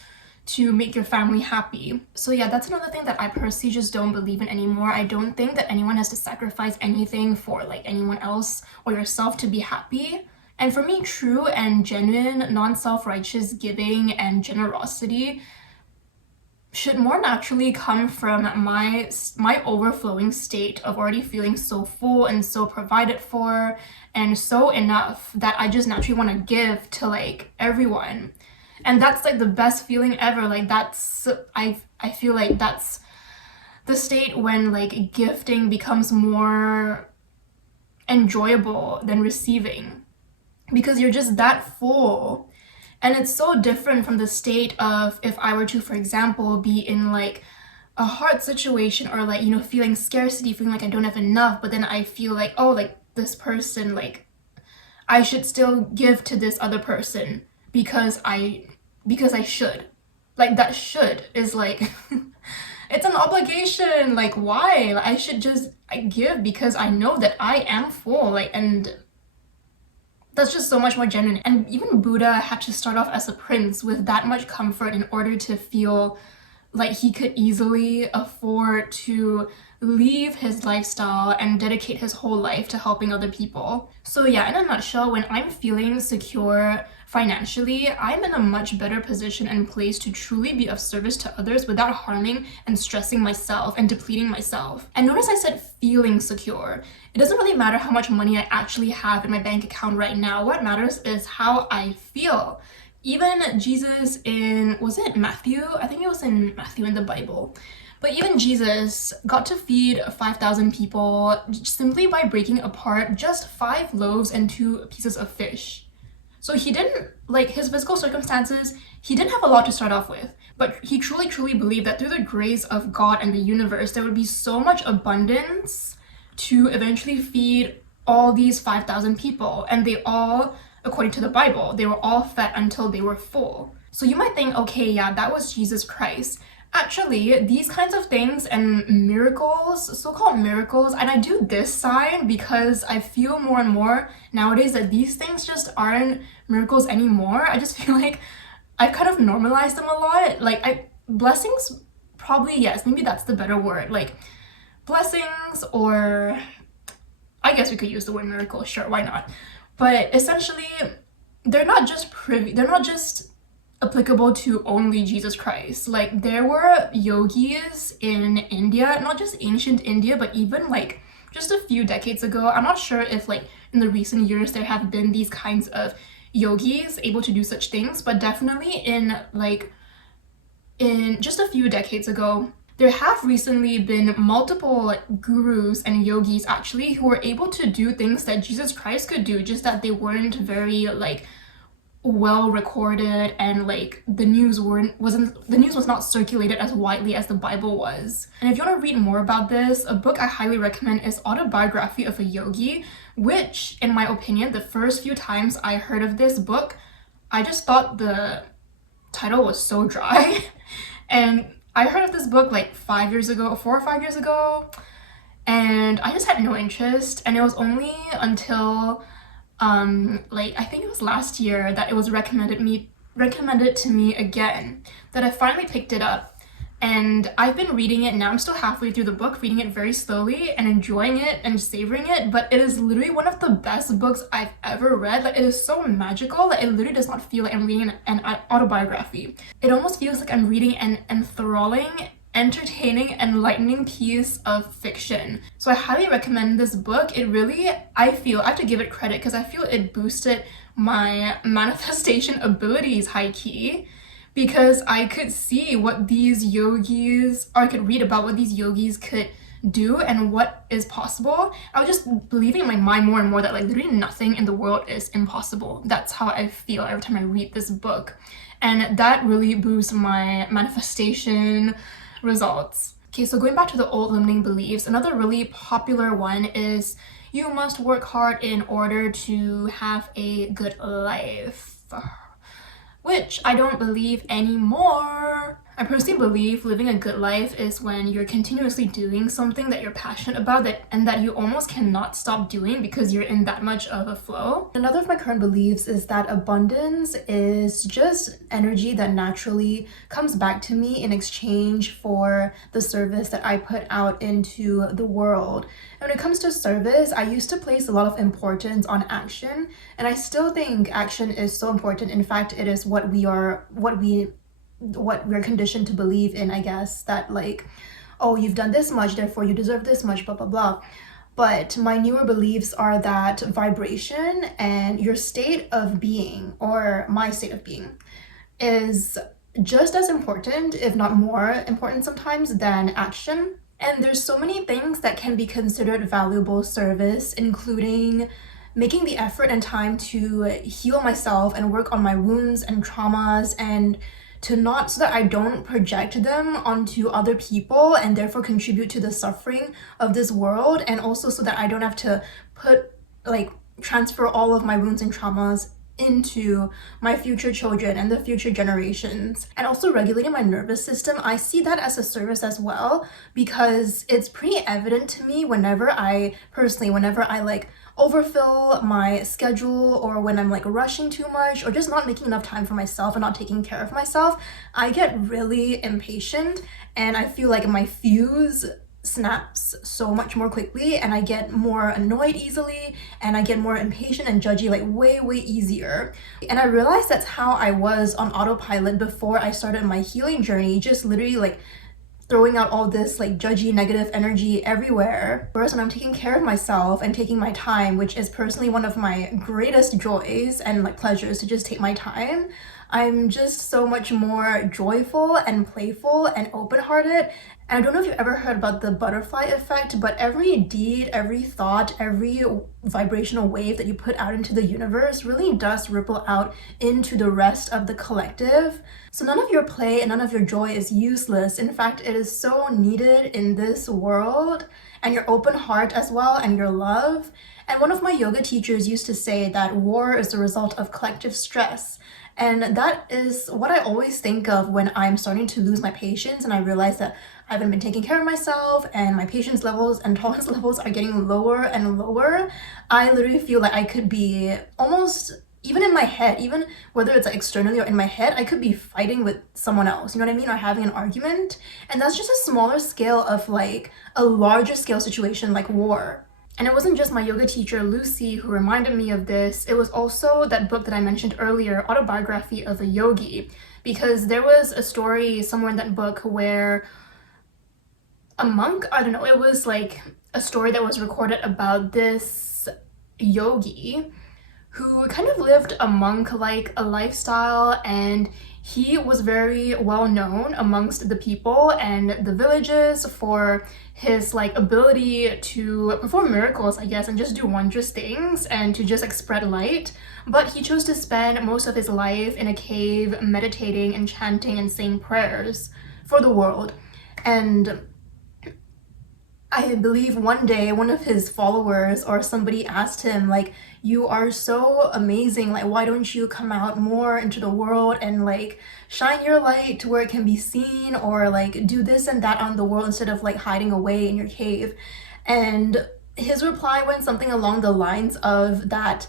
to make your family happy. So yeah, that's another thing that I personally just don't believe in anymore. I don't think that anyone has to sacrifice anything for like anyone else or yourself to be happy. And for me, true and genuine, non-self-righteous giving and generosity should more naturally come from my overflowing state of already feeling so full and so provided for and so enough that I just naturally want to give to like everyone. And that's like the best feeling ever. Like that's, I feel like that's the state when like gifting becomes more enjoyable than receiving, because you're just that full. And it's so different from the state of if I were to, for example, be in like a hard situation or like, feeling scarcity, feeling like I don't have enough, but then I feel like, oh, like this person, like I should still give to this other person because I should. Like that should is like, it's an obligation. Like why? Like, I should just give because I know that I am full. Like, and that's just so much more genuine. And even Buddha had to start off as a prince with that much comfort in order to feel like he could easily afford to leave his lifestyle and dedicate his whole life to helping other people. So yeah, in a nutshell, when I'm feeling secure financially, I'm in a much better position and place to truly be of service to others without harming and stressing myself and depleting myself. And notice I said feeling secure. It doesn't really matter how much money I actually have in my bank account right now. What matters is how I feel. Even Jesus was it Matthew? I think it was in Matthew in the Bible. But even Jesus got to feed 5,000 people simply by breaking apart just 5 loaves and 2 pieces of fish. So he didn't, like his physical circumstances, he didn't have a lot to start off with, but he truly believed that through the grace of God and the universe, there would be so much abundance to eventually feed all these 5,000 people. And they all, according to the Bible, they were all fed until they were full. So you might think, okay, yeah, that was Jesus Christ. Actually, these kinds of things and miracles, so-called miracles, and I do this sign because I feel more and more nowadays that these things just aren't miracles anymore. I just feel like I've kind of normalized them a lot. Like blessings, probably, yes, maybe that's the better word. Like blessings, or I guess we could use the word miracle, sure, why not? But essentially, they're not just applicable to only Jesus Christ. Like there were yogis in India, not just ancient India, but even like just a few decades ago. I'm not sure if like in the recent years there have been these kinds of yogis able to do such things, but definitely in just a few decades ago, there have recently been multiple like gurus and yogis actually who were able to do things that Jesus Christ could do, just that they weren't very like well recorded, and like the news was not circulated as widely as the Bible was. And if you want to read more about this, a book I highly recommend is Autobiography of a Yogi, which in my opinion, the first few times I heard of this book, I just thought the title was so dry. And I heard of this book like 4 or 5 years ago, and I just had no interest. And it was only until like I think it was last year that it was recommended to me again, that I finally picked it up. And I've been reading it now. I'm still halfway through the book, reading it very slowly and enjoying it and savoring it. But it is literally one of the best books I've ever read. Like, it is so magical that it literally does not feel like I'm reading an autobiography. It almost feels like I'm reading an enthralling, entertaining, enlightening piece of fiction. So I highly recommend this book. It really, I have to give it credit because I feel it boosted my manifestation abilities high key, because I could see what these yogis, or I could read about what these yogis could do and what is possible. I was just believing in my mind more and more that like literally nothing in the world is impossible. That's how I feel every time I read this book. And that really boosts my manifestation results. Okay, so going back to the old limiting beliefs, another really popular one is you must work hard in order to have a good life, which I don't believe anymore. I personally believe living a good life is when you're continuously doing something that you're passionate about and that you almost cannot stop doing because you're in that much of a flow. Another of my current beliefs is that abundance is just energy that naturally comes back to me in exchange for the service that I put out into the world. And when it comes to service, I used to place a lot of importance on action, and I still think action is so important. In fact, it is what we're conditioned to believe in, I guess, that like, oh, you've done this much, therefore you deserve this much, blah blah blah. But my newer beliefs are that vibration and your state of being, or my state of being, is just as important, if not more important sometimes, than action. And there's so many things that can be considered valuable service, including making the effort and time to heal myself and work on my wounds and traumas, and so that I don't project them onto other people and therefore contribute to the suffering of this world, and also so that I don't have to transfer all of my wounds and traumas into my future children and the future generations. And also regulating my nervous system, I see that as a service as well, because it's pretty evident to me whenever I like overfill my schedule, or when I'm like rushing too much, or just not making enough time for myself and not taking care of myself, I get really impatient and I feel like my fuse snaps so much more quickly, and I get more annoyed easily, and I get more impatient and judgy like way easier. And I realized that's how I was on autopilot before I started my healing journey, just literally like throwing out all this like judgy negative energy everywhere. Whereas when I'm taking care of myself and taking my time, which is personally one of my greatest joys and like pleasures, to just take my time, I'm just so much more joyful and playful and open-hearted. And I don't know if you've ever heard about the butterfly effect, but every deed, every thought, every vibrational wave that you put out into the universe really does ripple out into the rest of the collective. So none of your play and none of your joy is useless. In fact, it is so needed in this world, and your open heart as well, and your love. And one of my yoga teachers used to say that war is the result of collective stress. And that is what I always think of when I'm starting to lose my patience and I realize that I haven't been taking care of myself and my patience levels and tolerance levels are getting lower and lower. I literally feel like I could be almost, even in my head, even whether it's like externally or in my head, I could be fighting with someone else, you know what I mean, or having an argument. And that's just a smaller scale of like a larger scale situation like war. And it wasn't just my yoga teacher, Lucy, who reminded me of this. It was also that book that I mentioned earlier, Autobiography of a Yogi, because there was a story somewhere in that book where a monk, I don't know, it was like a story that was recorded about this yogi who kind of lived a monk-like a lifestyle, and he was very well known amongst the people and the villages for his like ability to perform miracles, I guess, and just do wondrous things and to just like spread light. But he chose to spend most of his life in a cave meditating and chanting and saying prayers for the world. And I believe one day one of his followers or somebody asked him like, you are so amazing, like why don't you come out more into the world and like shine your light to where it can be seen, or like do this and that on the world instead of like hiding away in your cave. And his reply went something along the lines of that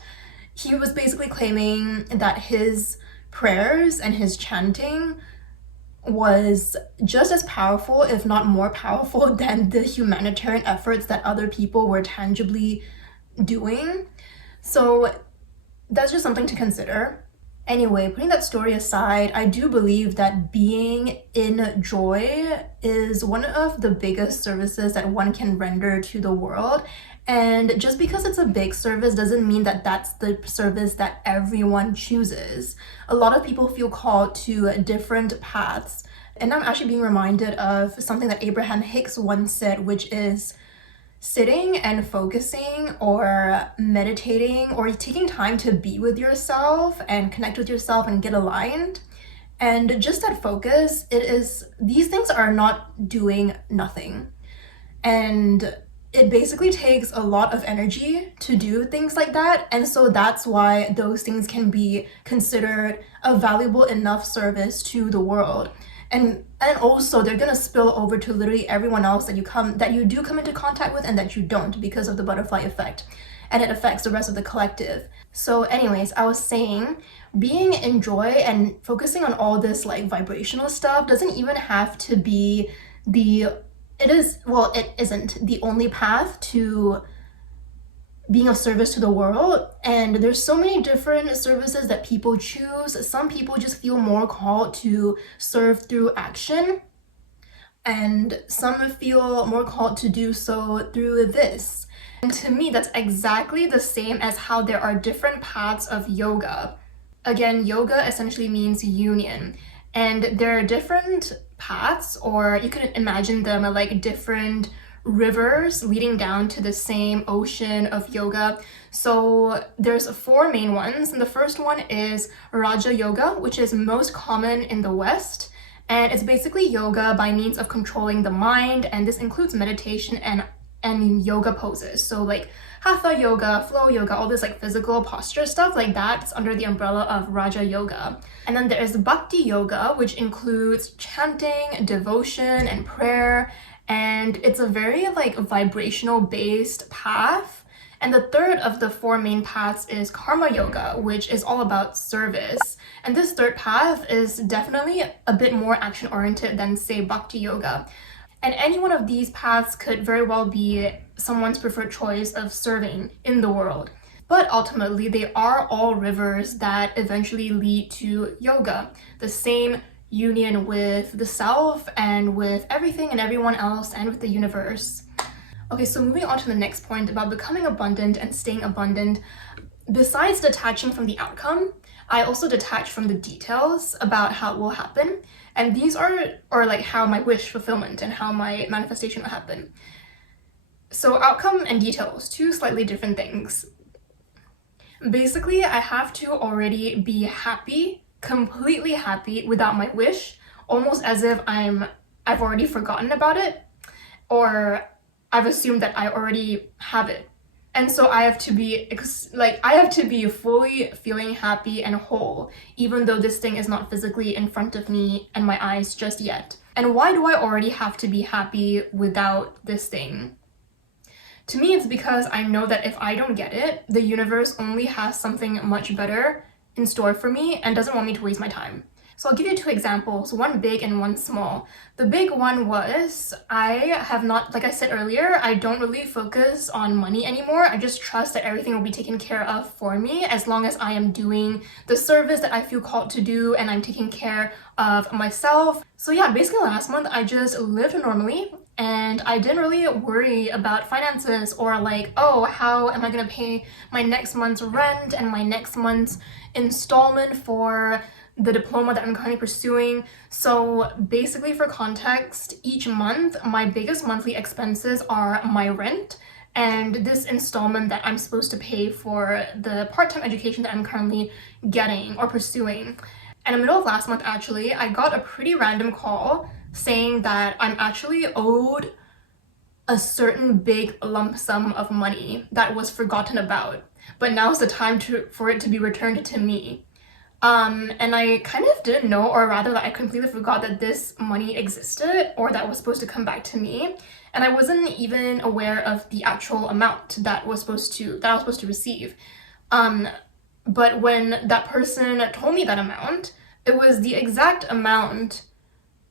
he was basically claiming that his prayers and his chanting was just as powerful, if not more powerful, than the humanitarian efforts that other people were tangibly doing. So that's just something to consider. Anyway, putting that story aside, I do believe that being in joy is one of the biggest services that one can render to the world. And just because it's a big service doesn't mean that that's the service that everyone chooses. A lot of people feel called to different paths. And I'm actually being reminded of something that Abraham Hicks once said, which is sitting and focusing or meditating or taking time to be with yourself and connect with yourself and get aligned. And just that focus, these things are not doing nothing. And it basically takes a lot of energy to do things like that. And so that's why those things can be considered a valuable enough service to the world. And also they're gonna spill over to literally everyone else that you do come into contact with and that you don't, because of the butterfly effect. And it affects the rest of the collective. So anyways, I was saying, being in joy and focusing on all this like vibrational stuff doesn't even have to be it isn't the only path to being of service to the world. And there's so many different services that people choose. Some people just feel more called to serve through action, and some feel more called to do so through this. And to me, that's exactly the same as how there are different paths of yoga. Again, yoga essentially means union, and there are different paths, or you could imagine them like different rivers leading down to the same ocean of yoga. So there's 4 main ones, and the first one is Raja Yoga, which is most common in the West, and it's basically yoga by means of controlling the mind, and this includes meditation and yoga poses. So like hatha yoga, flow yoga, all this like physical posture stuff like that's under the umbrella of Raja Yoga. And then there's Bhakti Yoga, which includes chanting, devotion, and prayer, and it's a very like vibrational based path. And the third of the 4 main paths is Karma Yoga, which is all about service. And this third path is definitely a bit more action oriented than, say, Bhakti Yoga. And any one of these paths could very well be someone's preferred choice of serving in the world. But ultimately, they are all rivers that eventually lead to yoga, the same union with the self and with everything and everyone else and with the universe. Okay, so moving on to the next point about becoming abundant and staying abundant. Besides detaching from the outcome, I also detach from the details about how it will happen. And these are like how my wish fulfillment and how my manifestation will happen. So outcome and details, 2 slightly different things. Basically, I have to already be happy, completely happy without my wish, almost as if I've already forgotten about it, or I've assumed that I already have it. And so I have to be fully feeling happy and whole, even though this thing is not physically in front of me and my eyes just yet. And why do I already have to be happy without this thing? To me, it's because I know that if I don't get it, the universe only has something much better in store for me and doesn't want me to waste my time. So I'll give you 2 examples, one big and one small. The big one was, like I said earlier, I don't really focus on money anymore. I just trust that everything will be taken care of for me as long as I am doing the service that I feel called to do and I'm taking care of myself. So yeah, basically last month I just lived normally and I didn't really worry about finances or like, oh, how am I gonna pay my next month's rent and my next month's installment for the diploma that I'm currently pursuing. So basically, for context, each month my biggest monthly expenses are my rent and this installment that I'm supposed to pay for the part-time education that I'm currently getting or pursuing. And in the middle of last month, actually, I got a pretty random call saying that I'm actually owed a certain big lump sum of money that was forgotten about, but now's the time for it to be returned to me. And I kind of didn't know, or rather that I completely forgot that this money existed or that was supposed to come back to me. And I wasn't even aware of the actual amount that I was supposed to receive. But when that person told me that amount, it was the exact amount,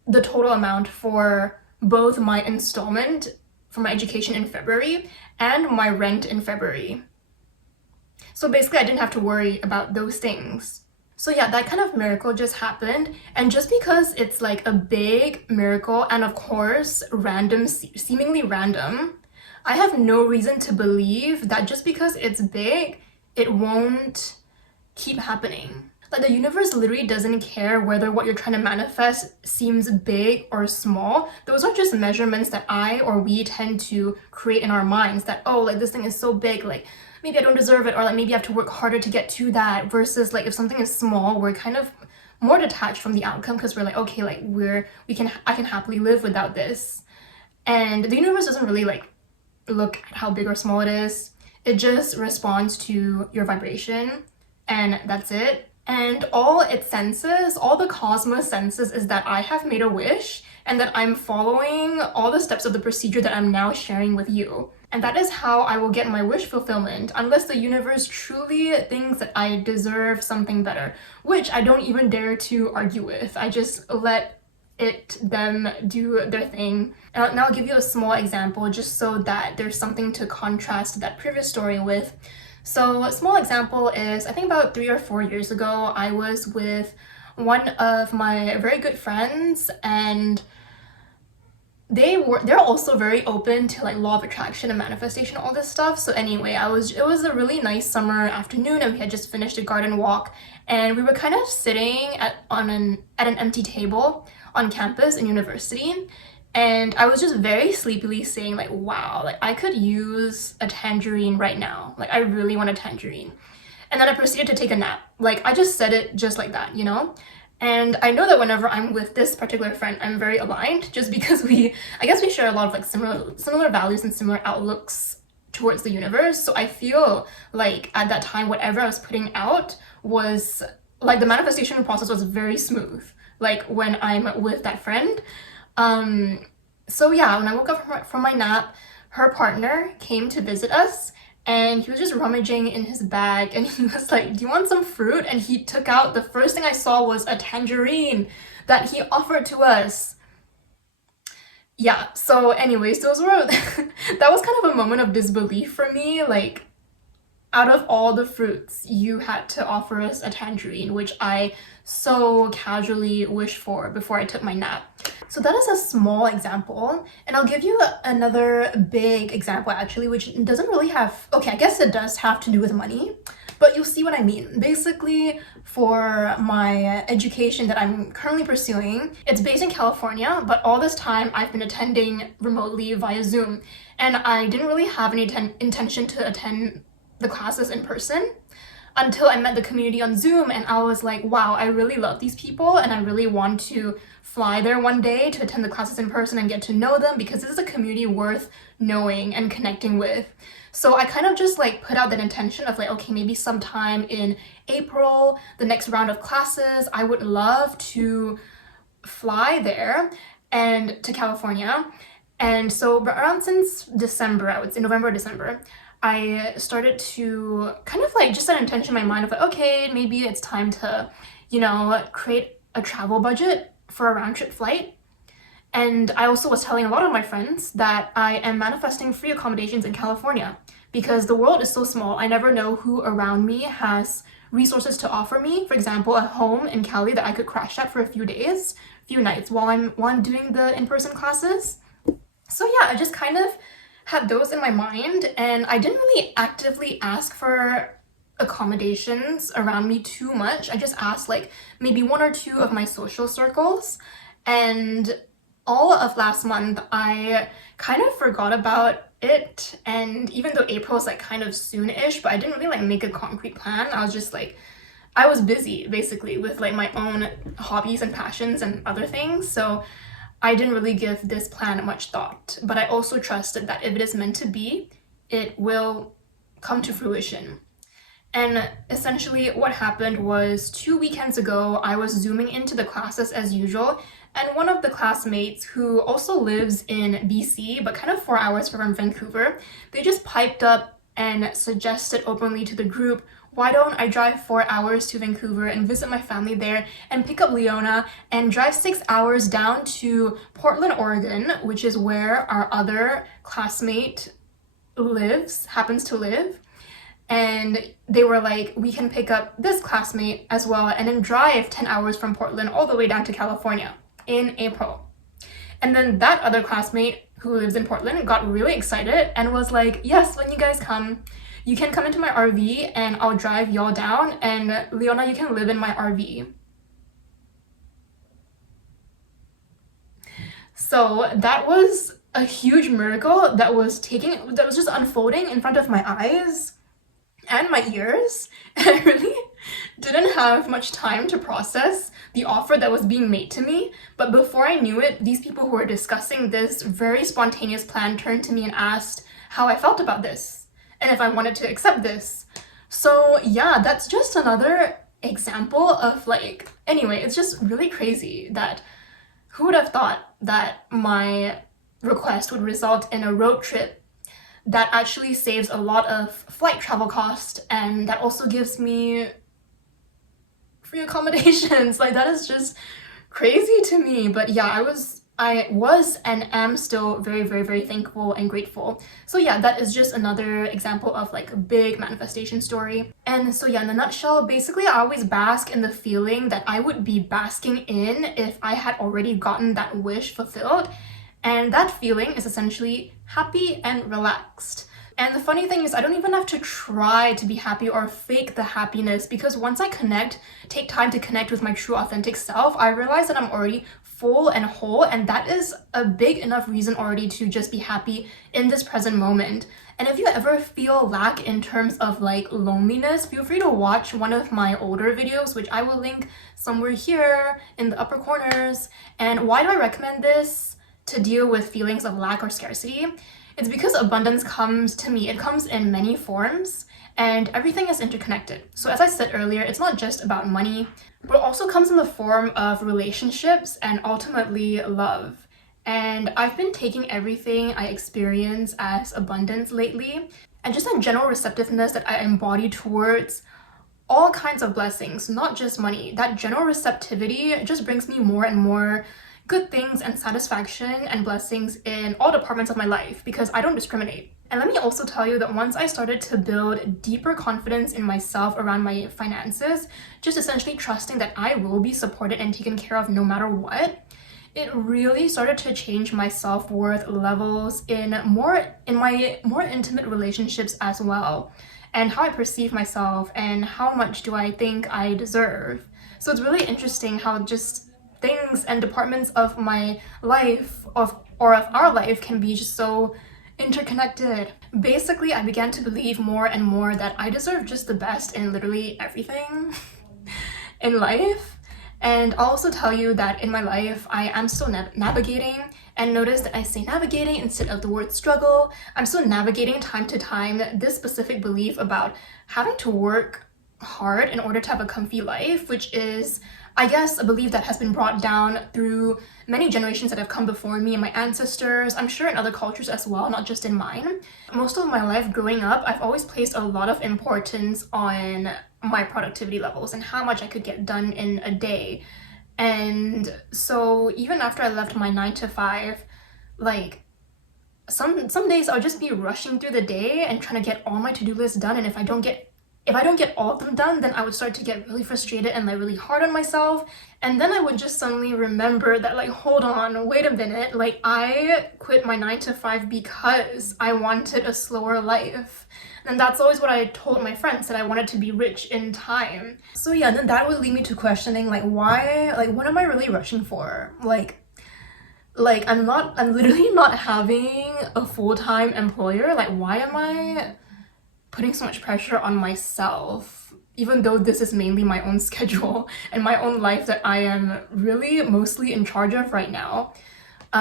the total amount for both my installment for my education in February and my rent in February. So basically I didn't have to worry about those things. So yeah, that kind of miracle just happened. And just because it's like a big miracle and of course random, seemingly random, I have no reason to believe that just because it's big, it won't keep happening. Like the universe literally doesn't care whether what you're trying to manifest seems big or small. Those are just measurements that I or we tend to create in our minds that, oh, like this thing is so big, like maybe I don't deserve it, or like maybe I have to work harder to get to that, versus like if something is small, we're kind of more detached from the outcome because we're like, okay, like I can happily live without this. And the universe doesn't really like look at how big or small it is. It just responds to your vibration, and that's it. And all it senses, all the cosmos senses, is that I have made a wish and that I'm following all the steps of the procedure that I'm now sharing with you. And that is how I will get my wish fulfillment, unless the universe truly thinks that I deserve something better, which I don't even dare to argue with. I just let them do their thing. And I'll give you a small example just so that there's something to contrast that previous story with. So a small example is, I think about 3 or 4 years ago, I was with one of my very good friends, and they're also very open to like law of attraction and manifestation, all this stuff. So anyway, it was a really nice summer afternoon, and we had just finished a garden walk, and we were kind of sitting at an empty table on campus in university. And I was just very sleepily saying like, wow, like I could use a tangerine right now. Like I really want a tangerine. And then I proceeded to take a nap. Like I just said it just like that, you know? And I know that whenever I'm with this particular friend, I'm very aligned just because I guess we share a lot of like similar values and similar outlooks towards the universe. So I feel like at that time, whatever I was putting out was like the manifestation process was very smooth. Like when I'm with that friend. So yeah, when I woke up from my nap, her partner came to visit us, and he was just rummaging in his bag, and he was like, do you want some fruit? And he took out, the first thing I saw was a tangerine that he offered to us. Yeah, so anyways, those were that was kind of a moment of disbelief for me. Like, out of all the fruits, you had to offer us a tangerine, which I so casually wished for before I took my nap. So that is a small example, and I'll give you another big example actually, which doesn't really have, okay, I guess it does have to do with money, but you'll see what I mean. Basically, for my education that I'm currently pursuing, it's based in California, but all this time I've been attending remotely via Zoom, and I didn't really have any intention to attend the classes in person until I met the community on Zoom, and I was like, wow, I really love these people, and I really want to fly there one day to attend the classes in person and get to know them, because this is a community worth knowing and connecting with. So I kind of just like put out that intention of like, okay, maybe sometime in April, the next round of classes, I would love to fly there and to California. And so around since December, I would say November, December, I started to kind of like just set an intention in my mind of like, okay, maybe it's time to, you know, create a travel budget for a round trip flight. And I also was telling a lot of my friends that I am manifesting free accommodations in California because the world is so small. I never know who around me has resources to offer me. For example, a home in Cali that I could crash at for a few days, few nights while I'm doing the in-person classes. So yeah, I just kind of had those in my mind, and I didn't really actively ask for accommodations around me too much. I just asked like maybe 1 or 2 of my social circles, and all of last month I kind of forgot about it. And even though April is like kind of soon-ish, but I didn't really like make a concrete plan. I was just like, I was busy basically with like my own hobbies and passions and other things, so I didn't really give this plan much thought. But I also trusted that if it is meant to be, it will come to fruition. And essentially what happened was 2 weekends ago, I was zooming into the classes as usual, and one of the classmates who also lives in BC, but kind of 4 hours from Vancouver, they just piped up and suggested openly to the group, why don't I drive 4 hours to Vancouver and visit my family there and pick up Leona and drive 6 hours down to Portland, Oregon, which is where our other classmate happens to live. And they were like, we can pick up this classmate as well and then drive 10 hours from Portland all the way down to California in April. And then that other classmate who lives in Portland got really excited and was like, yes, when you guys come, you can come into my RV and I'll drive y'all down, and Leona, you can live in my RV. So that was a huge miracle that was just unfolding in front of my eyes and my ears. And I really didn't have much time to process the offer that was being made to me. But before I knew it, these people who were discussing this very spontaneous plan turned to me and asked how I felt about this and if I wanted to accept this. So yeah, that's just another example of anyway, it's just really crazy that who would have thought that my request would result in a road trip that actually saves a lot of flight travel cost, and that also gives me free accommodations. That is just crazy to me. But yeah, I was and am still very, very, very thankful and grateful. So yeah, that is just another example of a big manifestation story. And so yeah, in a nutshell, basically I always bask in the feeling that I would be basking in if I had already gotten that wish fulfilled. And that feeling is essentially happy and relaxed. And the funny thing is, I don't even have to try to be happy or fake the happiness, because once I take time to connect with my true authentic self, I realize that I'm already full and whole, and that is a big enough reason already to just be happy in this present moment. And if you ever feel lack in terms of loneliness, feel free to watch one of my older videos, which I will link somewhere here in the upper corners. And why do I recommend this to deal with feelings of lack or scarcity? It's because abundance comes to me. It comes in many forms, and everything is interconnected. So as I said earlier, it's not just about money, but it also comes in the form of relationships and ultimately love. And I've been taking everything I experience as abundance lately, and just a general receptiveness that I embody towards all kinds of blessings, not just money. That general receptivity just brings me more and more good things and satisfaction and blessings in all departments of my life, because I don't discriminate. And let me also tell you that once I started to build deeper confidence in myself around my finances, just essentially trusting that I will be supported and taken care of no matter what, it really started to change my self-worth levels in my more intimate relationships as well, and how I perceive myself and how much do I think I deserve. So it's really interesting how just things and departments of my life of our life can be just so interconnected. Basically, I began to believe more and more that I deserve just the best in literally everything in life. And I'll also tell you that in my life, I am still navigating, and notice that I say navigating instead of the word struggle. I'm still navigating time to time this specific belief about having to work hard in order to have a comfy life, which is, I guess, a belief that has been brought down through many generations that have come before me and my ancestors, I'm sure in other cultures as well, not just in mine. Most of my life growing up, I've always placed a lot of importance on my productivity levels and how much I could get done in a day. And so even after I left my 9 to 5, some days I'll just be rushing through the day and trying to get all my to-do lists done, and if I don't get all of them done, then I would start to get really frustrated and really hard on myself. And then I would just suddenly remember that hold on, wait a minute, I quit my 9 to 5 because I wanted a slower life. And that's always what I told my friends, that I wanted to be rich in time. So yeah, then that would lead me to questioning why, what am I really rushing for? I'm literally not having a full-time employer. Why am I putting so much pressure on myself, even though this is mainly my own schedule and my own life that I am really mostly in charge of right now,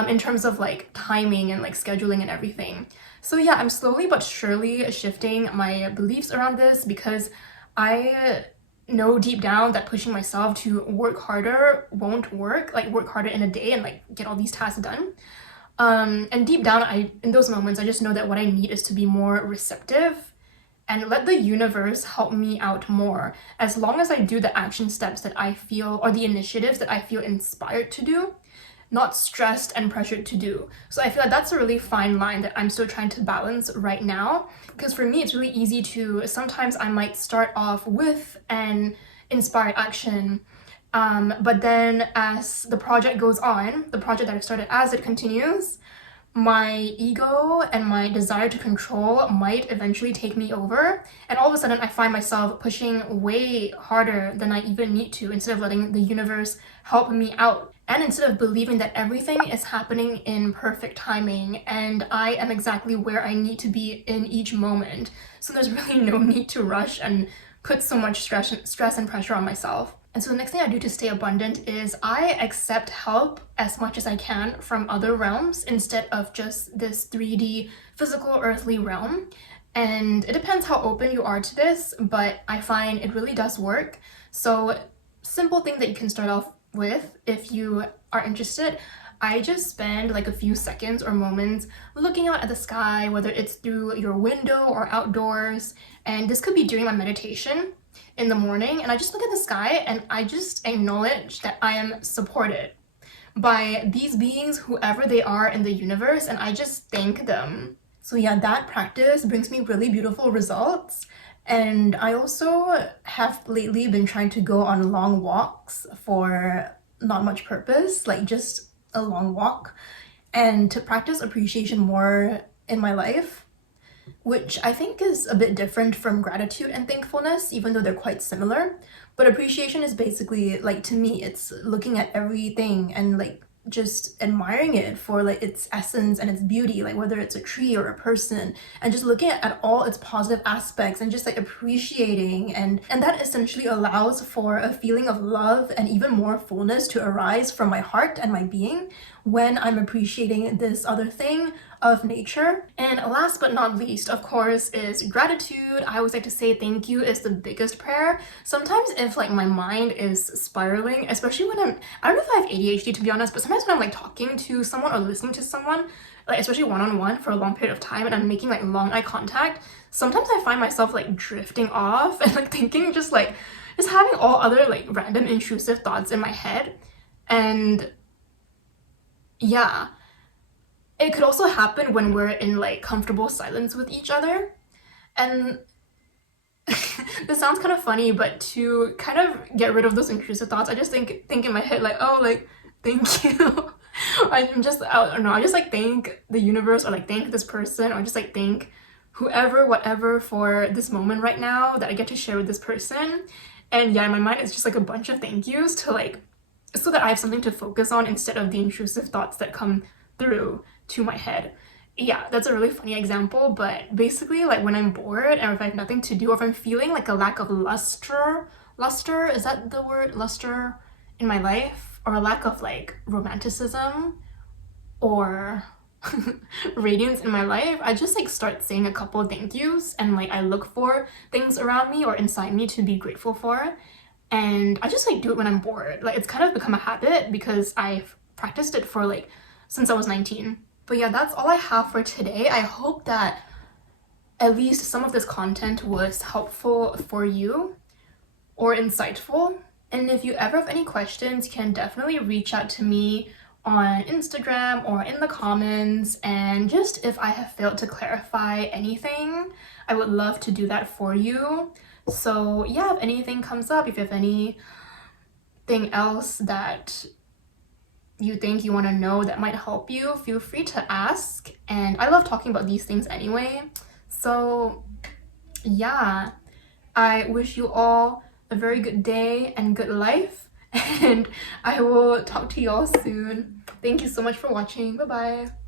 in terms of timing and scheduling and everything. So yeah, I'm slowly but surely shifting my beliefs around this, because I know deep down that pushing myself to work harder won't work, work harder in a day and get all these tasks done. And deep down, in those moments, I just know that what I need is to be more receptive and let the universe help me out more, as long as I do the action steps that I feel, or the initiatives that I feel inspired to do, not stressed and pressured to do. So I feel like that's a really fine line that I'm still trying to balance right now, because for me it's really easy to, sometimes I might start off with an inspired action, but then as the project goes on, the project that I started, as it continues, my ego and my desire to control might eventually take me over, and all of a sudden I find myself pushing way harder than I even need to, instead of letting the universe help me out, and instead of believing that everything is happening in perfect timing and I am exactly where I need to be in each moment. So there's really no need to rush and put so much stress and pressure on myself. And so the next thing I do to stay abundant is I accept help as much as I can from other realms, instead of just this 3D physical earthly realm. And it depends how open you are to this, but I find it really does work. So simple thing that you can start off with if you are interested, I just spend like a few seconds or moments looking out at the sky, whether it's through your window or outdoors. And this could be during my meditation in the morning, and I just look at the sky and I just acknowledge that I am supported by these beings, whoever they are in the universe, and I just thank them. So yeah, that practice brings me really beautiful results. And I also have lately been trying to go on long walks for not much purpose, like just a long walk, and to practice appreciation more in my life, which I think is a bit different from gratitude and thankfulness, even though they're quite similar. But appreciation is basically, like, to me, it's looking at everything and like just admiring it for like its essence and its beauty, like whether it's a tree or a person, and just looking at all its positive aspects and just like appreciating, and that essentially allows for a feeling of love and even more fullness to arise from my heart and my being when I'm appreciating this other thing of nature. And last but not least, of course, is gratitude. I always like to say thank you is the biggest prayer. Sometimes if like my mind is spiraling, especially when I don't know if I have ADHD to be honest, but sometimes when I'm like talking to someone or listening to someone, like especially one-on-one for a long period of time, and I'm making like long eye contact, sometimes I find myself like drifting off and like thinking, just having all other like random intrusive thoughts in my head. And yeah, it could also happen when we're in like comfortable silence with each other. And this sounds kind of funny, but to kind of get rid of those intrusive thoughts, I just think in my head like, oh, like, thank you. I don't know, I just like thank the universe, or like thank this person, or just like thank whoever, whatever, for this moment right now that I get to share with this person. And yeah, in my mind it's just like a bunch of thank yous, to like, so that I have something to focus on instead of the intrusive thoughts that come through to my head. Yeah, that's a really funny example, but basically like when I'm bored and if I have nothing to do, or if I'm feeling like a lack of luster, is that the word, luster, in my life, or a lack of like romanticism or radiance in my life, I just like start saying a couple of thank yous, and like I look for things around me or inside me to be grateful for. And I just like do it when I'm bored. Like it's kind of become a habit because I've practiced it for like since I was 19. But yeah, that's all I have for today. I hope that at least some of this content was helpful for you or insightful. And if you ever have any questions, you can definitely reach out to me on Instagram or in the comments. And just if I have failed to clarify anything, I would love to do that for you. So yeah, if anything comes up, if you have anything else that you think you want to know that might help you, feel free to ask. And I love talking about these things anyway. So yeah, I wish you all a very good day and good life, and I will talk to y'all soon. Thank you so much for watching. Bye bye.